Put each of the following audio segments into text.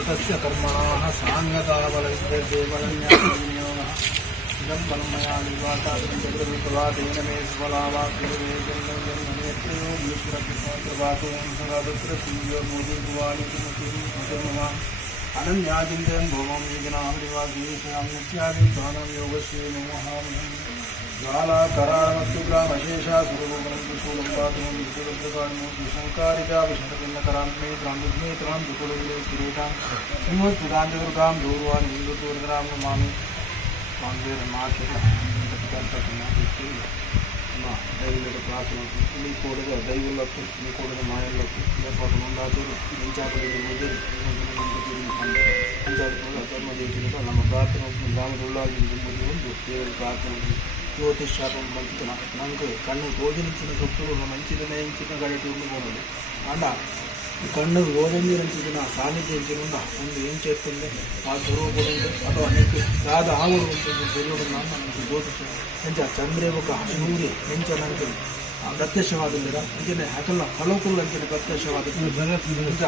तस्य कर्मणाः साङ्गताबलविद्येबलन्यासविनियोगः इदं बलं मया निर्वातादेन मे स्वलावाक्येवेदन्नमेत्रयोगीश्वरकृष्णकृपातों सदादुत्रसूर्योर्मोदीर्भुवाणितिमुखिं अनन्याचिन्तयन् भौमं वेदनामनिवागीशां नित्यादिं दानं योगस्य नमः ज्वालाकराणमत्युग्रामशेषा सुरभूगणं पातुं विशङ्कारिकाविशङ्कपिन्नकरान्मे त्रान्मे त्रान्कुलविले किरीटां सिंहस्फुटाञ्चकृतां दूर्वान् हिन्दुतूर्धरां नमामि దైవులకు ప్రార్థనకు నీ కూడదు దైవులకు నీ కూడదు మాయలకు లేకపోతే ఉండాదురు ఇంచాపడి ముదిరి ఇంచాపడి ధర్మ చేసినట్టు ನಮ್ಮ ಪ್ರಾರ್ಥನೆ ಗ್ರಾಮದೊಳಗೆ ಒಂದು ದೇವರ ಪ್ರಾರ್ಥನೆ ಜ್ಯೋತಿಷಾಪం ಮಂಚಿನ ನನಗೆ ಕಣ್ಣು ಗೋಜನಿಂಚಿನ ಸೊಪ್ಪುಗಳು ಮಂಚಿನ ಇಂಚಿನ ಗಡಿಟಿ ఉండిపోవాలి అండ కన్ను గోధంజరించిన సాన్నిధ్యించిన ముందు ఏం చేస్తుంది ఆ స్వరూపుడు అటు అనేక దాద ఆవుడు ఉంటుంది దేవుడు మనకు జ్యోతిషం ಎಂಚ ಚಂದ್ರೇಮುಖ ಸೂರ್ಯ ಎಂಚ ನನಗೆ ಪ್ರತ್ಯಕ್ಷವಾದಿಲ್ಲ ಅಂಚನೆ ಹಕಲ ಹಲವುಗಳು ಅಂಚನೆ ಪ್ರತ್ಯಕ್ಷವಾದ ಎಂಚ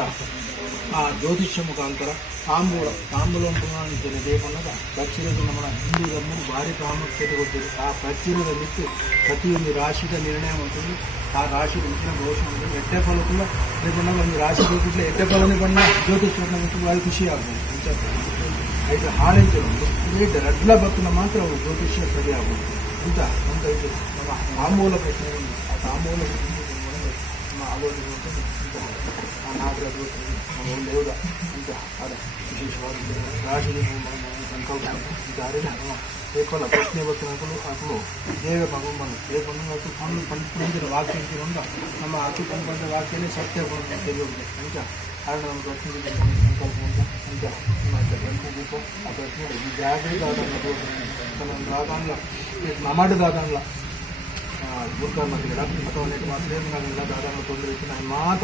ಆ ಜ್ಯೋತಿಷ್ಯ ಮುಖಾಂತರ ತಾಂಬೂಲ ಅಂಚನೆ ದೇವಣ್ಣದ ಪ್ರಚುರದ ನಮ್ಮ ಹಿಂದೂ ಧರ್ಮ ಭಾರಿ ಪ್ರಾಮುಖ್ಯತೆ ಕೊಟ್ಟಿದೆ ಆ ಪ್ರಚುರದ ಬಿಟ್ಟು ಪ್ರತಿಯೊಂದು ರಾಶಿದ ನಿರ್ಣಯ ಮಾಡ್ಕೊಂಡು ಆ ರಾಶಿ ಇಚ್చిన ಘೋಷಣೆ ಎಟ್ಟೆ ಫಲಕ್ಕೂ రేపన్నా ಒಂದು రాశి ఇట్లా ఎట్టే ఫలని పడినా జ్యోతిష్యం వాళ్ళు ఖుషి ఆగుతుంది అయితే ಹಾಲಿಂಚಲು ಇದು ರಡ್ಲ ಭಕ್ತನ ಮಾತ್ರ ಅವರು ಜ್ಯೋತಿಷ್ಯ ಸರಿ ಆಗುವುದು ಅಂತ ಅಂತ ಇದು ನಮ್ಮ ತಾಂಬೂಲ ಪ್ರಶ್ನೆ ಆ ತಾಂಬೂಲ ನಮ್ಮ ಆಗೋದು ಆ ನಾಗರ ನಮ್ಮ ದೇವದ ಅಂತ ಅದ ವಿಶೇಷವಾದ ರಾಶಿ ಸಂಕಲ್ಪ ದಾರಿನ ಏಕಲ್ಲ ಪ್ರಶ್ನೆ ಭಕ್ತನಗಳು ಅಸಲು ದೇವ ಭಗವಂತನು ದೇವಣ್ಣು ಪಂಡಿತರ ವಾಕ್ಯ ನಮ್ಮ ಅತಿ ಪಂಪಂತ ವಾಕ್ಯನೇ ಸತ್ಯ ತೆಗೆಯುವುದು ಅಂತ ಕಾರಣ ನಮ್ಮ ಪ್ರಶ್ನೆ ಸಂಕಲ್ಪ ಅಂತ ಅಂತ ಪ್ರಶ್ನೆ ಆ ಪ್ರಶ್ನೆ ಜಾಗೃತ ನಮ್ಮ ದಾದಾನ್ಲ ನಮ್ಮಡು ದಾದಾನ್ಲ ಗುರ್ಕರ್ ಮಕ್ಕಳ ಅಥವಾ ನೆಟ್ಟು ಮಾತ್ರ ದಾದಾನ್ಲ ತೊಂದರೆ ಇತ್ತು ನಾನು ಮಾತ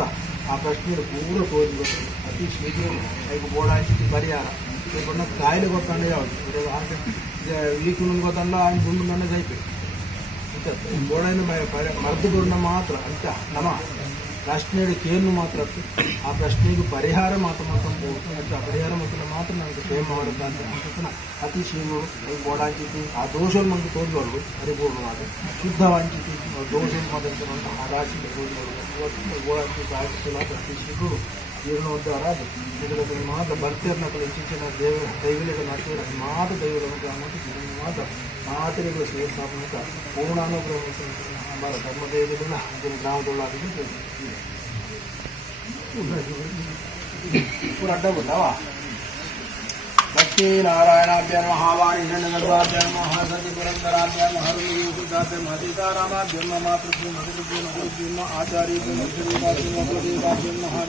ಆ ಪ್ರಶ್ನೆ ಪೂರ ತೋರಿಸಿ ಅತಿ ಶೀಘ್ರ ಐದು ಬೋಡಾಯಿಸಿ ಪರಿಹಾರ రేపన్న కాయలు కొట్టండి కావచ్చు వీకులను కొట్టండి ఆయన గుండు నన్ను అయిపోయి అంతే ಬೋಡಾಯಿನ ಮರದು ಗುಂಡ ಮಾತ್ರ ಅಂತ ನಮ್ಮ ಪ್ರಶ್ನೆಗೆ ಕೇಳು ಮಾತ್ರ ಆ ಪ್ರಶ್ನೆಗೆ ಪರಿಹಾರ ಮಾತ್ರ ಅಂತ ಆ ಪರಿಹಾರ ಮಾತ್ರ ನನಗೆ ಪ್ರೇಮ ಮಾಡುತ್ತೆ ಅಂತ ಅತಿ ಶೀಘ್ರ ಬೋಡಾಂಚಿತಿ ಆ ದೋಷలు మనకు తోడుకోడు పరిపూర్ణవాದ శుద్ధవాంచితి దోషలు మొదలు ఆ రాశి ಬೋಡಾಂಚಿ ಅತಿ ಶೀಘ್ರ ಜೀರ್ಣೋದ್ಧಾರ ಇದರಲ್ಲಿ ಮಾತ್ರ ಭಕ್ತಿಯರ್ನಕಲು ಹೆಚ್ಚಿನ ದೈವಲಿಗೆ ನಟ್ಟಿರ ಮಾತ್ರ ದೈವಗಳ ಮಾತ್ರ ಮಾತರಿಗಳು ಸೇರಿಸಾತ್ಮಕ ಪೂರ್ಣಾನುಗ್ರಹ ಹಮಾರ ಧರ್ಮದೇವಗಳ ಗ್ರಾಮದೊಳಗೆ पूरा अड्डा बोला वा भक्ति नारायणाभ्य महावाणी हिरण्यगर्भाभ्य महासति पुरंदराभ्य महारुद्राभ्य महतीतारामाभ्य मातृभ्य मधुभ्य नहुभ्य आचार्यभ्य मधुदेवाभ्य महान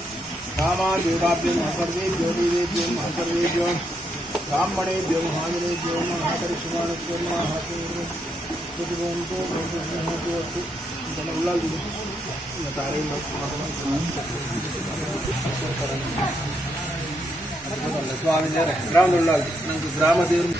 रामादेवाभ्य सर्वेभ्यो देवेभ्यो सर्वेभ्यो ब्राह्मणेभ्यो महाजनेभ्यो महाकरिष्माणभ्यो महासूर्य ಸ್ವಾಮಿ ಗ್ರಾಮದ ನಂಗೆ ಗ್ರಾಮ ದೇವರು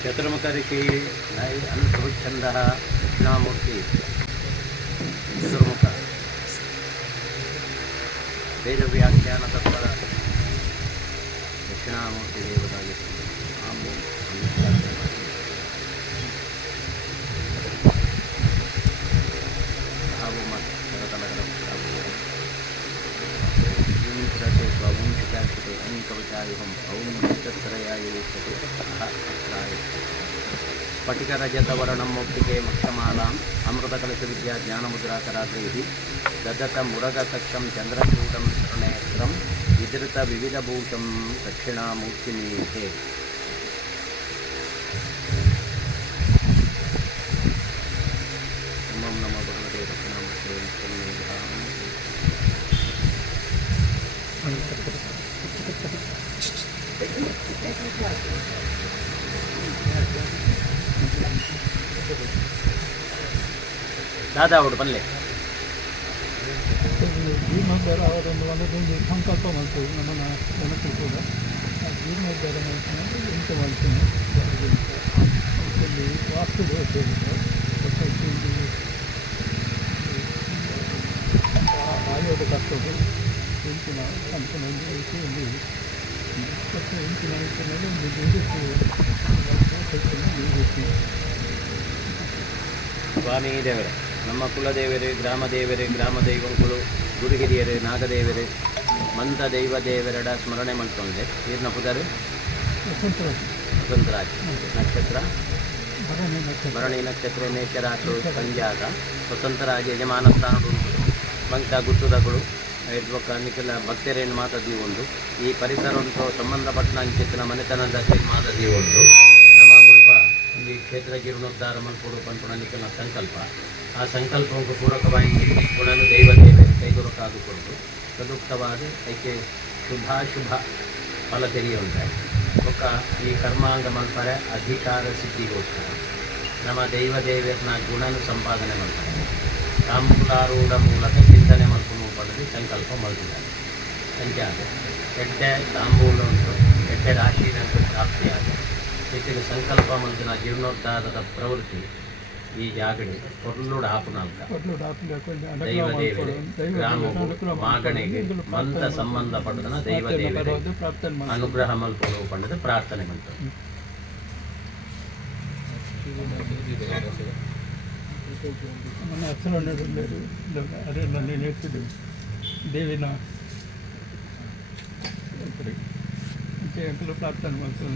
ಚತುರ್ಮುಖರಿಷಿ ಅನುಭವಿಚ್ಛಂದ ದಕ್ಷಿಣಾಮೂರ್ತಿ ವಿಶ್ವಮುಖ ವೇದ ವ್ಯಾಖ್ಯಾನ ತತ್ಪರ ದಕ್ಷಿಣಾಮೂರ್ತಿ ದೇವರಾಗಿ ಧಾರತೆ ಸ್ವಭೂಂ ಶಿಖಾಕ್ಷತೆ ಅನಿಕವಚಾಯುಹಂ ಔಂ ನಕ್ಷತ್ರಯಾಯ ಅತ್ರಾಯ ಸ್ಫಟಿಕರಜತವರ್ಣಂ ಮೌಕ್ತಿಕೆ ಮಕ್ಷಮಾಲಾಂ ಅಮೃತಕಲಶವಿದ್ಯಾ ಜ್ಞಾನಮುದ್ರಾಕರಾಗ್ರೈಃ ದದತ ಮುರಗತಕ್ಷಂ ಚಂದ್ರಚೂಡಂ ಶರಣೇತ್ರಂ ವಿಧೃತ ವಿವಿಧಭೂಷಂ ದಕ್ಷಿಣಾಮೂರ್ತಿಮೀತೆ. ಓಂ ನಮೋ ಭಗವತೆ ದಕ್ಷಿಣಾಮೂರ್ತೆ ದಾದಾ ಅವಡು ಬಲ್ಲೆ ಜೀರ್ಣೋದ್ಧಾರ ಅವರೊಂದು ನಮಗೊಂದು ಸಂಕಲ್ಪ ಮಾಡ್ತೇವೆ ನಮ್ಮನ್ನು ಜನಕ್ಕೆ ಕೂಡ ಆ ಜೀರ್ಣೋದ್ಧಾರ ಮಾಡ್ಕೊಂಡು ಎಂತ ಮಾಡ್ತೇನೆ ಅದರಲ್ಲಿ ವಾಸ್ತು ದೋಷ ಆಯೋಗ ಕರ್ತವ್ಯ ಎಂಚಿನ ಕಂಪನಿಯಲ್ಲಿ ಒಂದು 28 ಮೇಲೆ ಒಂದು ಸ್ವಾಮಿ ದೇವರೇ, ನಮ್ಮ ಕುಲದೇವರೇ, ಗ್ರಾಮ ದೇವರೇ, ಗ್ರಾಮ ದೈವಗಳು, ಗುರು ಹಿರಿಯರೇ, ನಾಗದೇವರೇ, ಮಂತ ದೈವ ದೇವರೆಡ ಸ್ಮರಣೆ ಮಾಡ್ಕೊಂಡೆ. ಈರ್ನ ಪುದರು ವಸಂತರಾಜ್ ನಕ್ಷತ್ರ ಭರಣಿ ನಕ್ಷತ್ರ ನೇಚರಾಟು ಸಂಜಾತ ವಸಂತರಾಜ ಯಜಮಾನ ಸ್ಥಾನ ಮಂಕ ಗುರ್ತುದಗಳು ನಿಖಿಲ ಭಕ್ತರೇನು ಮಾತದಿ ಒಂದು ಈ ಪರಿಸರ ಉಂಟು ಸಂಬಂಧಪಟ್ಟ ಅಂಚಿತ್ತಿನ ಮನೆತನದ ಮಾತದಿ ಒಂದು ನಮ್ಮ ಮುಲ್ಪ ಈ ಕ್ಷೇತ್ರ ಜೀರ್ಣೋದ್ಧಾರ ಮಲ್ಪುಡು ಪಂಪುಣ ನಿಖಿಲ ಸಂಕಲ್ಪ ಆ ಸಂಕಲ್ಪಕ್ಕೆ ಪೂರಕವಾಗಿ ಗುಣನು ದೈವದೇವೆ ಕೈಗೊರಕಾದುಕೊಂಡು ಸದುಕ್ತವಾದ ಅದಕ್ಕೆ ಶುಭಾಶುಭ ಫಲ ತೆರೆಯುಂಟೆ ಒಕ್ಕ ಈ ಕರ್ಮಾಂಗ ಮಲ್ಪರೆ ಅಧಿಕಾರ ಸಿದ್ಧಿಗೋಸ್ಕರ ನಮ್ಮ ದೈವದೇವರನ್ನ ಗುಣನು ಸಂಪಾದನೆ ಮಾಡ್ತಾರೆ ತಾಂಬೂಲಾರೂಢ ಮೂಲಕ ಚಿಂತನೆ ಮಲ್ಪನು ಪಡೆದು ಸಂಕಲ್ಪ ಮಾಡಿದ್ದಾರೆ ಸಂಖ್ಯಾದ ಎಡ್ಡೆ ತಾಂಬೂಲ ಉಂಟು ಎಡ್ಡೆ ರಾಶಿನಂತೂ ಪ್ರಾಪ್ತಿಯಾದ ಇದಕ್ಕೆ ಸಂಕಲ್ಪ ಮಲ್ಪಿನ ಜೀರ್ಣೋದ್ಧಾರದ ಪ್ರವೃತ್ತಿ ಈ ಜಾಗಡೆ ಕೊರ್ಲುಡ ಹಾಪುನಾಲ್ಕ ದೈವದೇವರೇ ಗ್ರಾಮ ಮಾಗಣೆಗೆ ಮಂತ ಸಂಬಂಧಪಟ್ಟದನ ದೈವದೇವರೇ ಅನುಗ್ರಹ ಮಲ್ಪನು ಪಡೆದು ಪ್ರಾರ್ಥನೆ ಮಾಡ್ತಾರೆ. మన అసలు లేదు అదే నన్ను నేర్చుడు దేవిన ఇంకే అంకులు ప్రార్థన మనసులో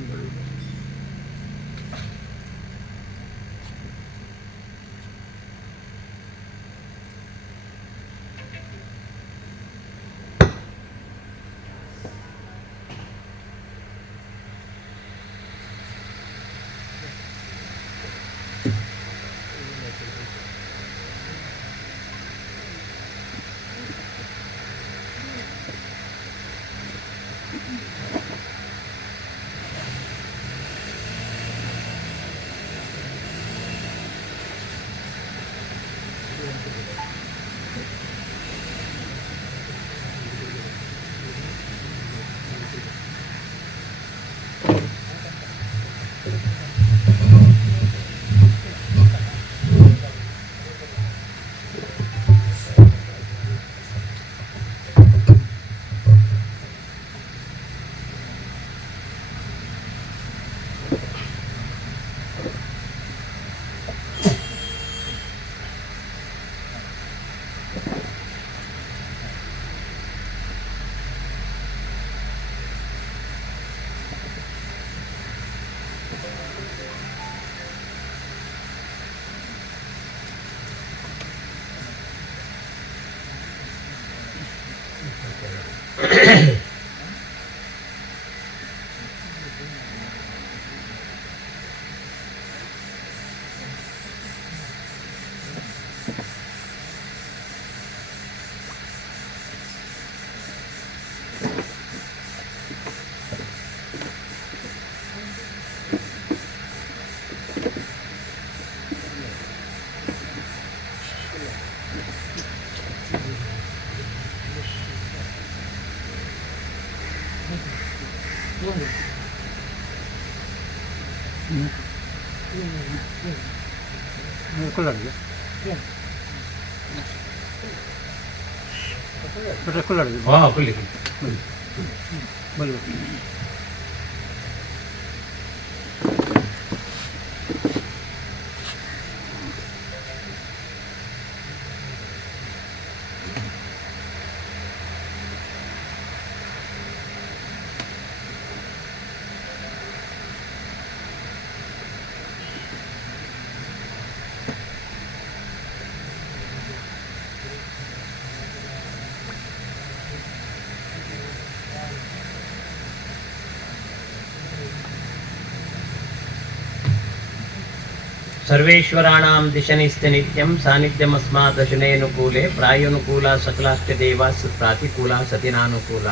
ಸರ್ವೇಶ್ವರಾಣಾಂ ದಿಶನಿಸ್ತೆ ನಿತ್ಯಂ ಸಾನ್ನಿಧ್ಯವಸ್ಮಾತ್ ದಶನೇನುಕೂಲೆ ಪ್ರಾಯೋನುಕೂಲ ಸಕಲಾಶ್ಚ ದೇವಾಸ್ ಪ್ರಾತಿಕೂಲ ಸತಿನಾನುಕೂಲ.